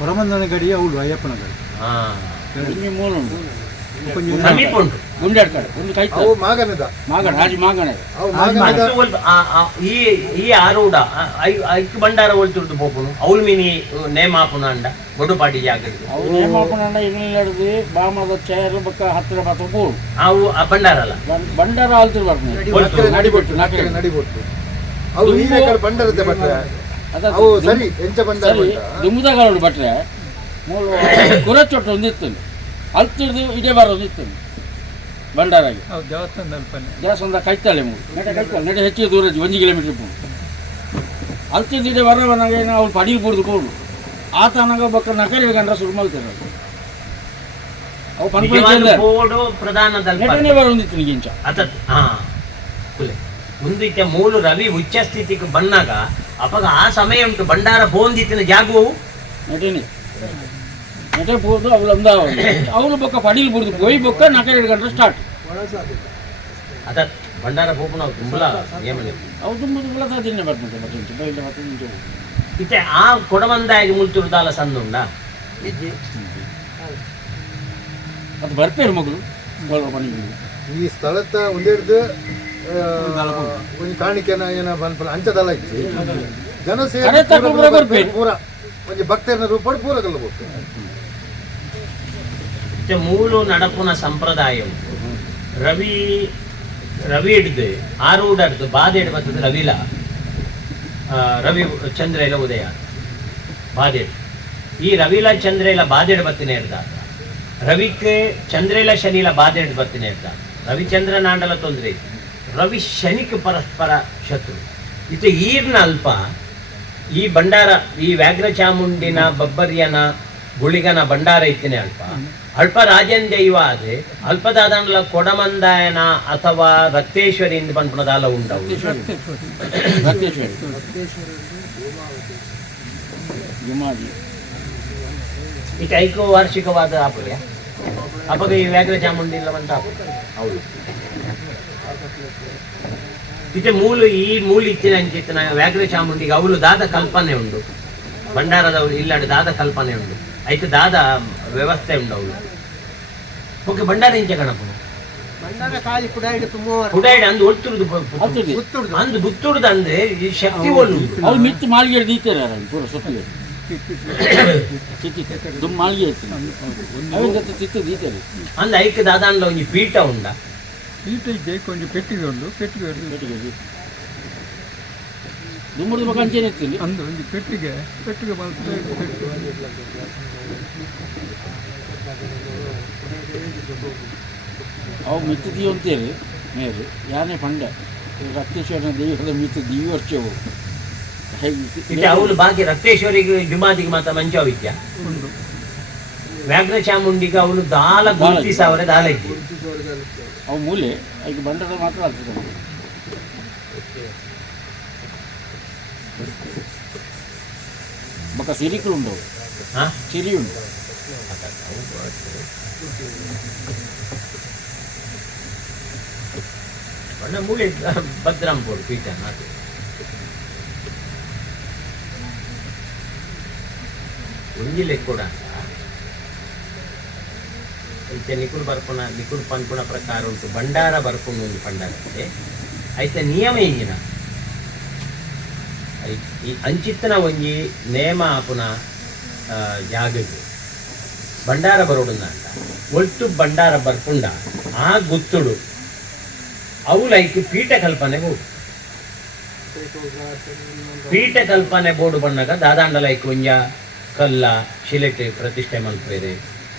ಕೊರಮಂದನ ಗಡಿ ಅವಳು ಅಯ್ಯಪ್ಪನ ಗಡಿ ಸಮೀಪ ಉಂಟು ಗುಂಡಾಡ್ ಕಡೆ ಒಂದು ಕೈ ಮಾಗನದ ರಾಜ ಮಾಗಣ ಈ ಆರೂಢ ಐಕ್ ಬಂಡಾರ ಒಳ್ತಿರ್ದು ಪೋಪುನು ಅವಳು ಮೀನಿ ನೇಮಾಪುನ ಅಂಡ ಗೊಡುಪಾಟಿ ಜಾಗ ಅವ್ರು ನೇಮಾಪುನ ಅಂಡ ಇಲ್ಲಿ ಬಾಮದ ಚೇರ್ ಬಕ್ಕ ಹತ್ತಿರ ಬತ್ತ ಬೋಳು ಅವು ಬಂಡಾರ ಅಲ್ಲ ಬಂಡಾರ ಆಲ್ತಿರ್ ಬರ್ತೀನಿ ನಡಿಬಿಟ್ಟು ನಡಿಬಿಟ್ಟು ಅವು ಈ ಕಡೆ ಬಂಡಾರದ್ದೆ ಬಟ್ರೆ ಅವು ಸರಿ ಎಂಚ ಬಂಡಾರ ದುಮ್ಮದಗಳು ಬಟ್ರೆ ಮೂಲ ಕುರಚೊಟ್ಟು ಒಂದಿತ್ತು ಅಲ್ತಿರ್ದು ಇದೇ ಬರೋದಿತ್ತು ಬಂಡಾರಾಗಿ ದೇವಸ್ಥಾನದ ಕೈತಾಳೆ ನಡೆ ಹೆಚ್ಚಿಗೆ ದೂರ 1 ಕಿಲೋಮೀಟರ್ ಅಲ್ತಿರ್ದು ಇದೇ ಬರೋವನಾಗ ಅವ್ರು ಪಡೀಲ್ ಬಿಡ್ದು ಕೊಡು ಆತನಾಗ ಬಕ್ಕ ನಕರಿ ಗಂಡ್ರ ಶುರು ಮಾಡ್ತಾರೆ ಅವು ಪ್ರಧಾನದಲ್ಲಿ ಬರೋದಿತ್ತು ಇಂಚ ಮುಂದಕ್ಕೆ ಮೂಲು ರವಿ ಉಚ್ಚ ಸ್ಥಿತಿಗೆ ಬಂದಾಗ ಅವಾಗ ಆ ಸಮಯ ಉಂಟು ಬಂಡಾರ ಬೋಂದಿತ್ತಿನ ಜಾಗವು ನೆಟೆ ಬೋದು ಅವಳು ಬೊಕ್ಕ ಪಡೀಲ್ ಬಿಡ್ದು ಪೋಯಿ ಬೊಕ್ಕ 4 ಗಂಟೆ ಸ್ಟಾರ್ಟ್ ಅದ ಬಂಡಾರ ಹೋಗು ನಾವು ತುಂಬಲ ಅವು ತುಂಬ ತಿನ್ನೆ ಬರ್ತದೆ ಇತ್ತೆ ಆ ಕೊಡವಂದಾಗಿ ಮುಲ್ತುರ್ದಾಲ ಸಂದುಂಡ ಅದು ಬರ್ಪೇರು ಮಗಳು ಈ ಸ್ಥಳದ ಒಂದೆರಡು ಒಂದು ಕಾಣಿಕೆನ ಏನ ಬಂದ್ಪಲ್ಲ ಅಂಚದಲ್ಲ ಇತ್ತು ಜನಸೇವೆ ಪೂರ ಒಂದು ಭಕ್ತರನ್ನ ರೂಪ ಪೂರ ಕಲ್ಲಬೇಕು ಮೂಲು ನಡಪುನ ಸಂಪ್ರದಾಯ ಉಂಟು ರವಿ ಹಿಡ್ದು ಆರೂಢ ಹಿಡ್ದು ಬಾದೇಡ್ ಬರ್ತದೆ ರವಿಲ ರವಿ ಚಂದ್ರ ಎಲ್ಲ ಉದಯ ಬಾದೇಡ್ ಈ ರವಿಲ ಚಂದ್ರ ಎಲ್ಲ ಬಾದೇಡ್ ಬತ್ತಿನ ಹಿಡ್ದಾಗ ರವಿಕ್ಕೆ ಚಂದ್ರ ಎಲ್ಲ ಶನಿಲ ಬಾದೇಡ್ ಬತ್ತಿನ ಹಿಡ್ದಾಗ ರವಿಚಂದ್ರ ನಾಂಡಲ ತೊಂದರೆ ಇತ್ತು ರವಿ ಶನಿಗೆ ಪರಸ್ಪರ ಶತ್ರು ಇದು ಈರ್ನ ಅಲ್ಪ ಈ ಬಂಡಾರ ಈ ವ್ಯಾಘ್ರ ಚಾಮುಂಡಿನ ಬಬ್ಬರ್ಯನ ಗುಳಿಗನ ಬಂಡಾರ ಇತ್ತಿನ ಅಲ್ಪ ರಾಜನ್ ದೈವ ಅದೇ ಅಲ್ಪದಾದನ್ಲ ಕೊಡಮಂದಾಯನ ಅಥವಾ ರಕ್ತೇಶ್ವರಿಯಿಂದ ಬಂದ್ಪುಣದಾಲ ಉಂಡವು ಈಗ ಐಕೋ ವಾರ್ಷಿಕವಾದ ಆಪುರ್ಯ ಅಪಗ ಈ ವ್ಯಾಘ್ರ ಚಾಮುಂಡಿ ಇಲ್ಲ ಬಂತ ಹೌದು ಇತ್ತೆ ಮೂಲು ಇತ್ತಿನ ಅಂಚಿತ್ತಿನ ವ್ಯಾಘ್ರ ಚಾಮುಂಡಿಗೆ ಅವಳು ದಾದ ಕಲ್ಪನೆ ಉಂಡು ಬಂಡಾರದವಳು ಇಲ್ಲಾಡು ದಾದ ಕಲ್ಪನೆ ಉಂಡು ಐತೆ ದಾದ ವ್ಯವಸ್ಥೆ ಉಂಡು ಅವಳು ಓಕೆ ಬಂಡಾರ ಇಂಚ ಗಣಪ ಪುಡಾಯಿಡ್ ಅಂದು ಒತ್ತುರುದು ಅಂದು ಬುತ್ತುಡುದು ಅಂದ್ರೆ ಈ ಶಕ್ತಿ ಒಳ್ಳು ಅವ್ರು ಮಿತ್ತು ಮಾಳಿಗೆ ದೀತಾರೆ ಪೂರ ಸೊಪ್ಪಿಗೆ ಚಿತ್ತಿತ್ತು ದುಮ್ ಮಾಳಿಗೆ ಇತ್ತು ಅವನ ಜೊತೆ ಚಿತ್ತದ ಈತದೆ ಅಂದ ಐಕ್ ದಾದಾಂಡ್ಲ ಒಂಜಿ ಪೀಠ ಉಂಡ ಪೀಠ ಇದ್ದೆ ಕೊಂಚ ಪೆಟ್ಟಿಗೆ ಉಂಡು ಪೆಟ್ಟಿಗೆ ದುಮ್ಮುಡ್ದು ಮಗ ಅಂಚೆನೆ ಇತ್ತು ಅಂದ್ರೆ ಒಂದು ಪೆಟ್ಟಿಗೆ ಬಂತು ಅವು ಮಿತ್ತು ದೀವ ಅಂತೇಳಿ ಮೇರು ಯಾನೇ ಪಂಡ ರಕ್ತೇಶ್ವರನ ದೇವದ ಮಿತ್ತು ದೀವ ವರ್ಷವು ಇತ್ತೆ ಅವಳು ಬಾಕಿ ರಕ್ತೇಶ್ವರಿಗೆ ಜುಮಾದಿಗೆ ಮಾತ್ರ ಮಂಚವಿದ್ಯ ಉಂಡು ವ್ಯಾಘ್ರ ಚಾಮುಂಡಿಗೆ ಅವಳು ದಾಲ ಗುರುತಿಸವರೆ ದಾಲ ಇದ್ದೆ ಅವು ಮೂಲೆ ಈಗ ಬಂಡದ ಮಾತ್ರ ಆಗ್ತದೆ ಬೊಕ್ಕ ಸಿರಿಕಲು ಉಂಟು ಸಿರಿ ಉಂಟು ಬಣ್ಣ ಮೂಲೆ ಭದ್ರಾಂಪುರ ಪೀಠ ಅದು ಒಂಜಿಲೆ ಕೂಡ ಐತೆ ನಿಕುಲ್ ಪನ್ಪುಣ ಪ್ರಕಾರ ಉಂಟು ಭಂಡಾರ ಬರ್ಪುಂಡು ಒಂದು ಪಂಡಾರಕ್ಕೆ ಐತೆ ನಿಯಮ ಈಗಿನ ಈ ಅಂಚಿತ್ತನ ಒಂಜಿ ನೇಮ ಆಪುನ ಜಾಗಗೆ ಭಂಡಾರ ಬರೋಡುಂದ ಅಂತ ಒಟ್ಟು ಭಂಡಾರ ಬರ್ಪುಂಡ ಆ ಗುತ್ತುಡು ಅವು ಲೈಕ್ ಪೀಠ ಕಲ್ಪನೆ ಬೋಡು ಪೀಠ ಕಲ್ಪನೆ ಬೋರ್ಡು ಬಂದಾಗ ದಾದಾಂಡ ಲೈಕ್ ಒಂಜ ಕಲ್ಲ ಶಿಲೆಟ್ ಪ್ರತಿಷ್ಠೆ ಮಲ್ಪೇರೆ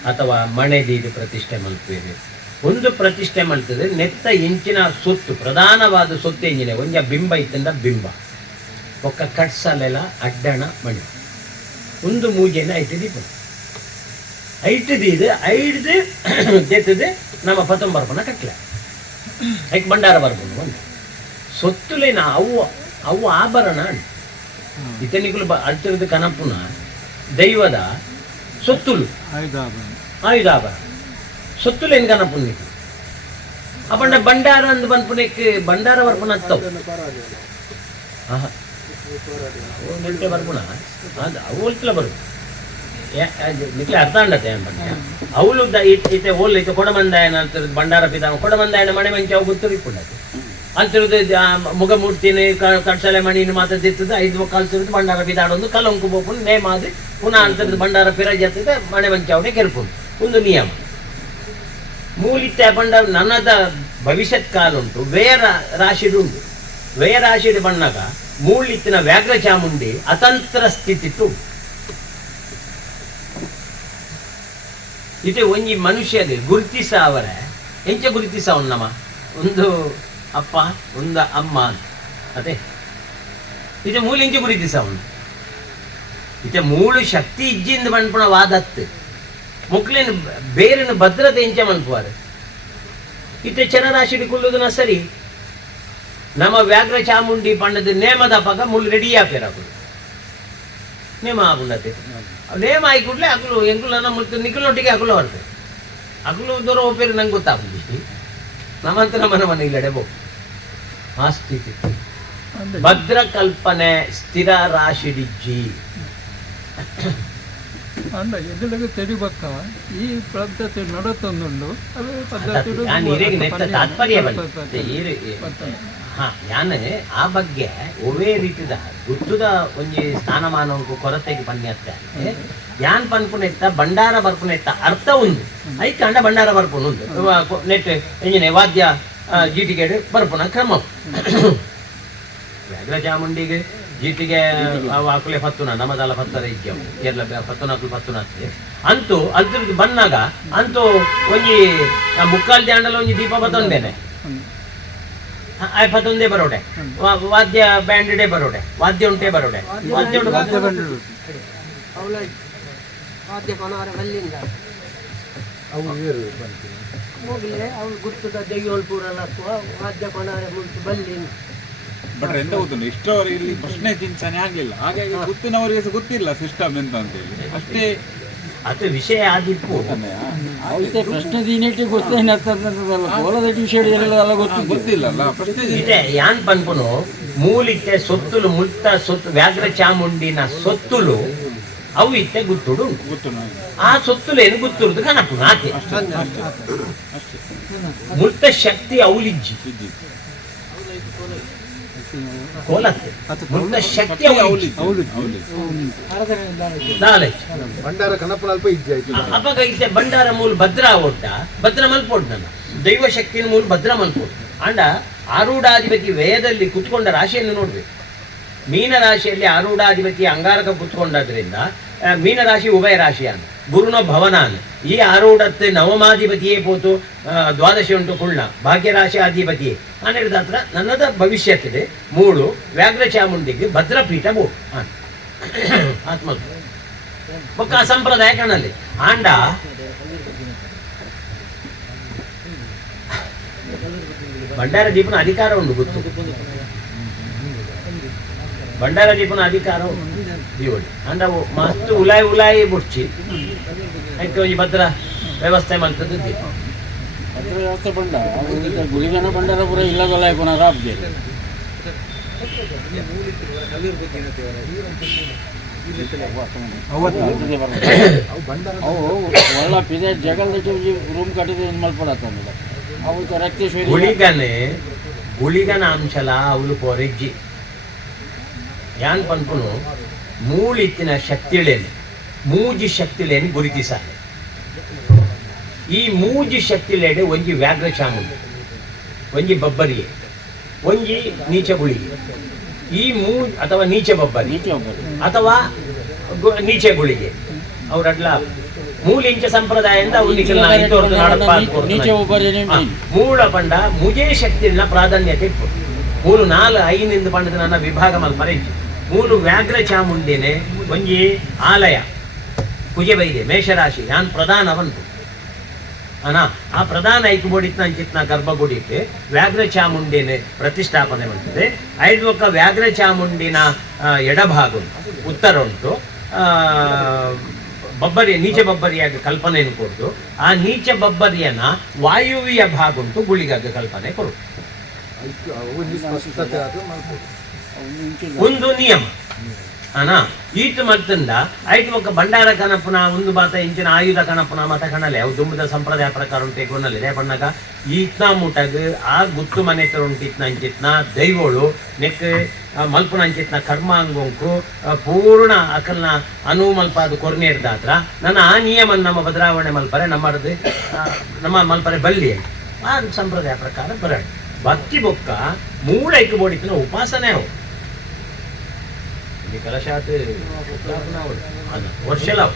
ಅಥವಾ ಮಣೆದೀದು ಪ್ರತಿಷ್ಠೆ ಮಲ್ಪೇರೆ ಒಂದು ಪ್ರತಿಷ್ಠೆ ಮಲ್ತದೆ ನೆತ್ತ ಇಂಚಿನ ಸೊತ್ತು ಪ್ರಧಾನವಾದ ಸೊತ್ತು ಎಂಜಿನ ಒಂಜ ಬಿಂಬ ಇತ್ತಂದ ಬಿಂಬ ಒಕ್ಕ ಕಟ್ಸಲೆಲ್ಲ ಅಡ್ಡಣ ಮಣಿ ಒಂದು ಮೂಜೆನ ಐಟದಿ ಐಟದಿದು ಐಡ್ದು ಜೆತ್ತದು ನಮ್ಮ ಪತೊಂಬರ್ಪನ ಕಟ್ಲೆ ಐಕ್ ಭಂಡಾರ ಬರ್ಬೋದು ಒಂದು ಸೊತ್ತುಲೇನ ಅವು ಆಭರಣ ಇತನಿಗಳು ಅಳ್ತಿರೋದು ಕನಪುನ ದೈವದ ಸೊತ್ತುಲು ಆಯುಧಾಭರಣ ಸೊತ್ತುಲೇನು ಕನಪುನಿಗೆ ಅಪಂಡ ಭಂಡಾರ ಅಂದ್ ಬಂದ್ಪುನಕ್ಕೆ ಭಂಡಾರ ಬರ್ಪುನ ಹತ್ತವು ಗಂಟೆ ಬರ್ಪುಣ ಅದು ಅವು ಒಲ್ತಿಲ ಬರು ನಿಕ್ಲೆ ಅರ್ಥ ಅಂಡತೆ ಅನ್ಪಂಡ ಅವಳು ಇತ್ತೆ ಓಲ್ ಇತ್ತೆ ಕೊಡಮಂದಾಯನ ಅಂತ ಭಂಡಾರ ಪಿತಾಮ ಕೊಡಮಂದಾಯನ ಮನೆ ಮಂಚ ಅವು ಗೊತ್ತಿರಿಪುಂಡದು ಅಂತಿರುದು ಮುಗಮೂರ್ತಿನಿ ಕಡ್ಸಲೆ ಮಣಿನ ಮಾತಾಡ್ತಿರ್ತದೆ 5 ಕಲ್ತಿರುದು ಭಂಡಾರ ಪಿದಾಡೊಂದು ಕಲಂಕು ಬೋಪುಂಡು ನೇಮ ಆದ್ರೆ ಪುನಃ ಅಂತಿರುದು ಭಂಡಾರ ಪಿರಾಜಿ ಆಗ್ತದೆ ಮನೆ ಮಂಚ ಅವಡೆ ಕೆರ್ಪುಂಡು ಒಂದು ನಿಯಮ ಮೂಲಿತ್ತೆ ಭಂಡಾರ ನನ್ನದ ಭವಿಷ್ಯತ್ ಕಾಲ ಉಂಟು ವ್ಯಯ ರಾಶಿಡುಂಟು ವ್ಯಯ ರಾಶಿಡು ಬಣ್ಣಾಗ ಮೂಲಿತ್ತಿನ ವ್ಯಾಘ್ರ ಚಾಮುಂಡಿ ಅತಂತ್ರ ಸ್ಥಿತಿತ್ತು ಇದು ಒಂಜಿ ಮನುಷ್ಯಗೆ ಗುರುತಿಸ ಅವರ ಎಂಚ ಗುರುತಿಸ ನಮ್ಮ ಒಂದು ಅಪ್ಪ ಒಂದು ಅಮ್ಮ ಅದೇ ಇದು ಮೂಲ ಎಂಚ ಗುರುತಿಸ ಅವನು ಇದು ಮೂಳು ಶಕ್ತಿ ಇಜ್ಜಿಂದ ಮನ್ಪುಣ ವಾದತ್ತು ಮುಕ್ಲಿನ ಬೇರಿನ ಭದ್ರತೆ ಎಂಚ ಮನ್ಪುವಾರು ಇತ್ತೆ ಚರರಾಶಿಡಿ ಕುಲ್ಲುದನ ಸರಿ ನಮ್ಮ ವ್ಯಾಘ್ರ ಚಾಮುಂಡಿ ಪಂಡದ ನೇಮದ ಪಗ ಮುಳ್ಳು ರೆಡಿ ಆಪೇರಾಕುದು ನೇಮ ಆಗುಂಡತೆ ನೇಮ ಆಗಿ ಕೂಡಲೇ ಅಕಲು ಎಂಕುಲನ ಮುಟ್ಟು ನಿಖಲೊಟ್ಟಿಗೆ ಅಕಲು ಬರ್ತದೆ ಅಕಲು ದೂರ ಹೋಗ್ಬೇರು ನಂಗೆ ಗೊತ್ತಾಗುದು ನಮ್ಮಂತ ನಮ್ಮನ ಮನೆ ಇಲ್ಲಡೆ ಬೋ ಆ ಸ್ಥಿತಿ ಭದ್ರ ಕಲ್ಪನೆ ಸ್ಥಿರ ರಾಶಿಡಿಜ್ಜಿ ಅಂದ ಎದುರಿಗೆ ತೆಡಿಬಕ್ಕ ಈ ಪದ್ಧತಿ ನಡತೊಂದುಂಡು ಅದು ತಾತ್ಪರ್ಯ ಯಾನ್ ಆ ಬಗ್ಗೆ ಒವೇ ರೀತಿದ ಗುರ್ತುದ ಒಂಜಿ ಸ್ಥಾನಮಾನಕ್ಕೂ ಕೊರತೆಗೆ ಪನ್ಯತ್ತೆ ಯಾನ್ ಪನ್ಪುನೆತ್ತ ಭಂಡಾರ ಬರ್ಪುನೆತ್ತ ಅರ್ಥ ಉಂದು ಐಕಂಡ ಭಂಡಾರ ಬರ್ಪುನು ಉಂದು ನೆಟ್ ಎಂಜಿನೆ ವಾದ್ಯ ಜೀಟಿಗೆ ಬರ್ಪುನ ಕ್ರಮ ವ್ಯಾಘ್ರ ಚಾಮುಂಡಿಗೆ ಜೀಟಿಗೆ ಆಕುಲೆ ಪತ್ತುನ ನಮ್ಮದಲ್ಲ ಪತ್ತರ ಇಜ್ಜವು ಎಲ್ಲ ಪತ್ತುನಾಕುಲು ಪತ್ತುನತ್ತೆ ಅಂತೂ ಅದ್ರದ್ದು ಬಂದಾಗ ಅಂತೂ ಒಂಜಿ ಮುಕ್ಕಾಲ್ ದ್ಯಾಂಡಲ ಒಂಜಿ ದೀಪ ಬತ್ತೊಂದೇನೆ ಪತ್ತೊಂದೇ ಬರೋಡೆ ವಾದ್ಯ ಬ್ಯಾಂಡೇ ಬರೋಡೆ ವಾದ್ಯ ಉಂಟೆ ಬರೋಡೆ ವಾದ್ಯ ಅವು ಏರು ಬಂತು ಹೋಗ್ಲೆ ಅವ್ಳು ಗುರ್ತದ ದೆಯ್ಯೋಳ್ ಪೂರಲ್ಲ ವಾದ್ಯ ಕೊನಾರೆ ಮುಳ್ತು ಬಲ್ಲಿನ ಬಟ್ ಎಂತ ಗೊತ್ತುಂಟು ಇಷ್ಟವರೆಗೆ ಇಲ್ಲಿ ಪ್ರಶ್ನೆ ಚಿಂತನೆ ಆಗಿಲ್ಲ ಹಾಗಾಗಿ ಗೊತ್ತಿನವರಿಗೆ ಸಹ ಗೊತ್ತಿಲ್ಲ ಸಿಸ್ಟಮ್ ಎಂತ ಅಂತೇಳಿ ಅಷ್ಟೇ ಅದು ವಿಷಯ ಆಗಿತ್ತು ಅವತ್ತೆ ಪ್ರಶ್ನೆ ದೀನಿಟ್ಟು ಗೊತ್ತೇನರ್ತದಲ್ಲ ಕೋಲದಟ್ಟು ವಿಷಯ ಎಲ್ಲ ಗೊತ್ತಿಲ್ಲಲ್ಲ ಪ್ರಶ್ನೆ ಇದೆ ಯಾನ್ ಪನ್ಪುನು ಮೂಲಿತ್ತೆ ಸೊತ್ತುಲು ಮುಳ್ತ ಸೊತ್ತು ವ್ಯಾಘ್ರ ಚಾಮುಂಡಿನ ಸೊತ್ತುಲು ಅವು ಇತ್ತೆ ಗುತ್ತುಡು ಗೊತ್ತು ಆ ಸೊತ್ತುಲು ಏನು ಗುತ್ತುರುದು ಕನಪುನ ಆಕೆ ಮುಳ್ತ ಶಕ್ತಿ ಅವಳಿಜ್ಜಿ ಕೋಲತ್ತೆ ಮುನ್ನ ಶಕ್ತಿ ನಾಲೆಜ್ ಬಂಡಾರ ಕನಪನ ಅಲ್ಪ ಇಜ್ಜೆ ಆಯ್ತು ಅಪಗ ಇತ್ತೆ ಬಂಡಾರ ಮೂಲ ಭದ್ರ ಒಡ್ಡ ಭದ್ರ ಮಲ್ಪೋಡ್ ನನ್ನ ದೈವ ಶಕ್ತಿನ ಮೂಲ ಭದ್ರ ಮಲ್ಪೋಡ್ ಅಂಡ ಆರೂಢಾಧಿಪತಿ ವ್ಯಯದಲ್ಲಿ ಕುತ್ಕೊಂಡ ರಾಶಿಯನ್ನು ನೋಡ್ಬೇಕು. ಮೀನರಾಶಿಯಲ್ಲಿ ಆರೂಢಾಧಿಪತಿ ಅಂಗಾರಕ ಕುತ್ಕೊಂಡದ್ರಿಂದ ಮೀನರಾಶಿ ಉಭಯ ರಾಶಿಯಾನ ಗುರುನ ಭವನಾನ ಈ ಆರೂಢತ್ತೆ ನವಮಾಧಿಪತಿಯೇ ಪೋತು ದ್ವಾದಶಿ ಉಂಟು ಕುಳ್ಳ ಭಾಗ್ಯರಾಶಿ ಅಧಿಪತಿಯೇ ಅನ್ನಿಡ್ದ ಹತ್ರ ನನ್ನದ ಭವಿಷ್ಯತ್ತಿದೆ ಮೂಳು ವ್ಯಾಘ್ರ ಚಾಮುಂಡಿಗೆ ಭದ್ರಪೀಠ ಬೋಡು ಆತ್ಮ ಒಕ್ಕ ಸಂಪ್ರದಾಯ ಕಣ್ಣಲ್ಲಿ ಆಂಡ ಭಂಡಾರ ದೀಪನ ಅಧಿಕಾರ ಉಂಟು ಗೊತ್ತು. ಭಂಡಾರ ದೀಪನ ಅಧಿಕಾರ ದೀವಳಿ ಅಂಡ ಮಸ್ತ್ ಉಲಾಯಿ ಬುಡ್ಚಿ ಅದಕ್ಕೆ ಒಂಜಿ ಭದ್ರ ವ್ಯವಸ್ಥೆ ಮಾಡ್ತದ್ದು ದೀಪ ಭದ್ರ ವ್ಯವಸ್ಥೆ ಬಂಡ ಗುಳಿಗನ ಬಂಡಾರ ಪೂರ ಇಲ್ಲದಲ್ಲ ಪುನಃ ರಾಬ್ಗೆ ಅವು ಒಳ್ಳ ಪಿದೆ ಜಗಲ್ ರೂಮ್ ಕಟ್ಟಿದ ಮಲ್ಪಡತ್ತಂದಿಲ್ಲ ಅವು ರಕ್ತೇಶ್ವರಿ ಗುಳಿಗನ ಅಂಶಲ ಅವಳು ಪೊರೆಜ್ಜಿ ಯಾನ್ ಪನ್ಪುನು ಮೂಳಿತ್ತಿನ ಶಕ್ತಿಳೇನು ಮೂಜಿ ಶಕ್ತಿಳೇನು ಗುರುತಿಸಾಲೆ. ಈ ಮೂಜಿ ಶಕ್ತಿಲೇಡೆ ಒಂಜಿ ವ್ಯಾಘ್ರ ಚಾಮುಂಡಿ, ಒಂಜಿ ಬಬ್ಬರಿಯೆ, ಒಂಜಿ ನೀಚ ಗುಳಿಗೆ. ಈ ಅಥವಾ ನೀಚೆ ಬಬ್ಬರಿ ಅಥವಾ ನೀಚೆ ಗುಳಿಗೆ ಅವ್ರಡ್ಲ ಮೂಲಿಂಚ ಸಂಪ್ರದಾಯದಿಂದ ಮೂಲ ಪಂಡ ಮುಜೇ ಶಕ್ತಿನ ಪ್ರಾಧಾನ್ಯತೆ ಇಪ್ಪು ಮೂಲು 4-5 ಪಂಡದ ನನ್ನ ವಿಭಾಗ ಮಲ್ಪರೆಂಚು ಮೂಲು ವ್ಯಾಘ್ರ ಚಾಮುಂಡಿನೇ ಒಂಜಿ ಆಲಯ ಪೂಜೆ ಬೈದೆ ಮೇಷರಾಶಿ ಯಾನ್ ಪ್ರಧಾನವಂತು ಅನಾ ಆ ಪ್ರಧಾನ ಐಕ್ಬೋಡಿತ್ನ ಅಂಚಿತ್ನ ಗರ್ಭಗುಡಿಗೆ ವ್ಯಾಘ್ರ ಚಾಮುಂಡಿನ ಪ್ರತಿಷ್ಠಾಪನೆ ಮಾಡ್ತದೆ. ಐದು ಒಕ್ಕ ವ್ಯಾಘ್ರ ಚಾಮುಂಡಿನ ಎಡಭಾಗ ಉಂಟು, ಉತ್ತರ ಉಂಟು, ಬಬ್ಬರಿ ನೀಚ ಬಬ್ಬರಿಯಾಗಿ ಕಲ್ಪನೆಯನ್ನು ಕೊಡ್ತು. ಆ ನೀಚ ಬಬ್ಬರಿಯನ್ನ ವಾಯುವ್ಯ ಭಾಗ ಉಂಟು ಗುಳಿಗಾಗ ಕಲ್ಪನೆ ಕೊಡು. ಒಂದು ನಿಯಮ ಅನಾ ಈಟ್ ಮತ್ತಂದ ಐದು ಒಕ್ಕ ಭಂಡಾರ ಕನಪುನ ಒಂದು ಬಾತ ಇಂಚಿನ ಆಯುಧ ಕನಪುನ ಮತ ಕಣಲೆ ಅವು ದುಂಬದ ಸಂಪ್ರದಾಯ ಪ್ರಕಾರ ಉಂಟು ಕೊನಲ್ಲಿದೆ ಬಣ್ಣಗ ಈತ್ನ ಮುಟಗ್ ಆ ಗುತ್ತು ಮನೆ ಉಂಟಿತ್ನ ಅಂಚಿತ್ನ ದೈವೋಳು ನೆಕ್ ಮಲ್ಪುನ ಅಂಚಿತ್ನ ಕರ್ಮಾಂಗೊಂಕು ಪೂರ್ಣ ಅಕಲ್ನ ಅನು ಮಲ್ಪ ಅದು ಕೊರ್ನೇರ್ದಾತ್ರ ನನ್ನ ಆ ನಿಯಮ ನಮ್ಮ ಬದಲಾವಣೆ ಮಲ್ಪರೆ ನಮ್ಮ ಮಲ್ಪರೆ ಬಲ್ಲಿ ಆ ಸಂಪ್ರದಾಯ ಪ್ರಕಾರ ಬರ ಭಕ್ತಿ ಬೊಕ್ಕ ಮೂಳೈಕೆ ಬೋಡಿತ್ತಿನ ಉಪಾಸನೆ ಅವು ಕಲಶಾತ್ ವರ್ಷಲಾವ್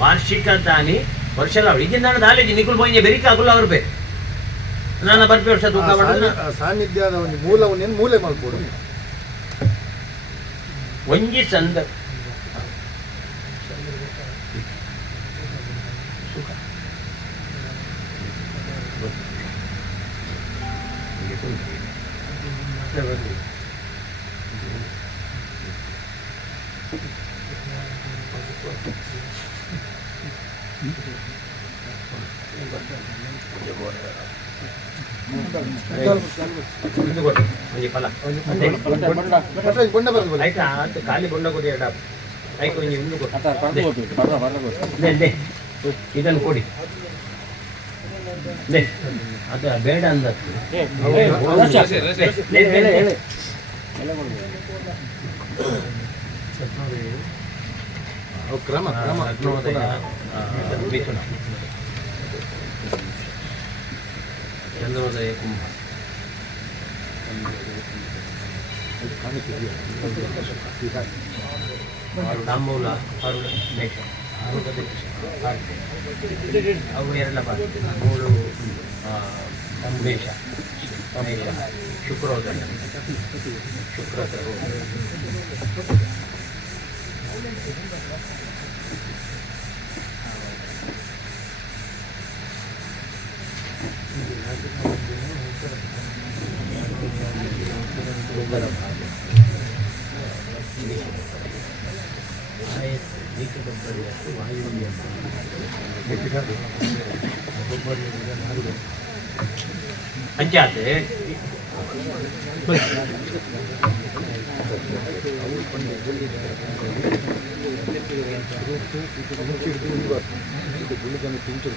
ವಾರ್ಷಿಕ ದಾನಿ ವರ್ಷಲಾವ್ ಈಗಿನ ದಾಲೇಜಿ ನಿಕುಲ್ ಪೋಯಿನ ಬೆರಿಕ ಆಗುಲ್ಲ ಅವ್ರು ಬೇಕು ನಾನು ಬರ್ಪಿ ವರ್ಷ ತೂಕ ಸಾನ್ನಿಧ್ಯದ ಒಂದು ಮೂಲವನ್ನೇನು ಮೂಲೆ ಮಾಡ್ಬೋದು ಒಂಜಿ ಚಂದ ಖಾಲಿ ಬೊಂಡ ಕೊಡಿ ಇದನ್ನು ಕೊಡಿ ಅದು ಬೇಡ ಅಂದದ್ದು ಕ್ರಮ ಮಿಥುನ ಚಂದ್ರೋದಯ ಕುಂಭ ತಾಂಬೂಲ ಅರುಳ ಮೇಷ ಅವು ಎರಡ ಮೂಳು ಮೇಷ ಶುಕ್ರೋದಯ ಪಂಚಾಯತ್ ಗುಳಿಗನ್ನು ತಿಂಚು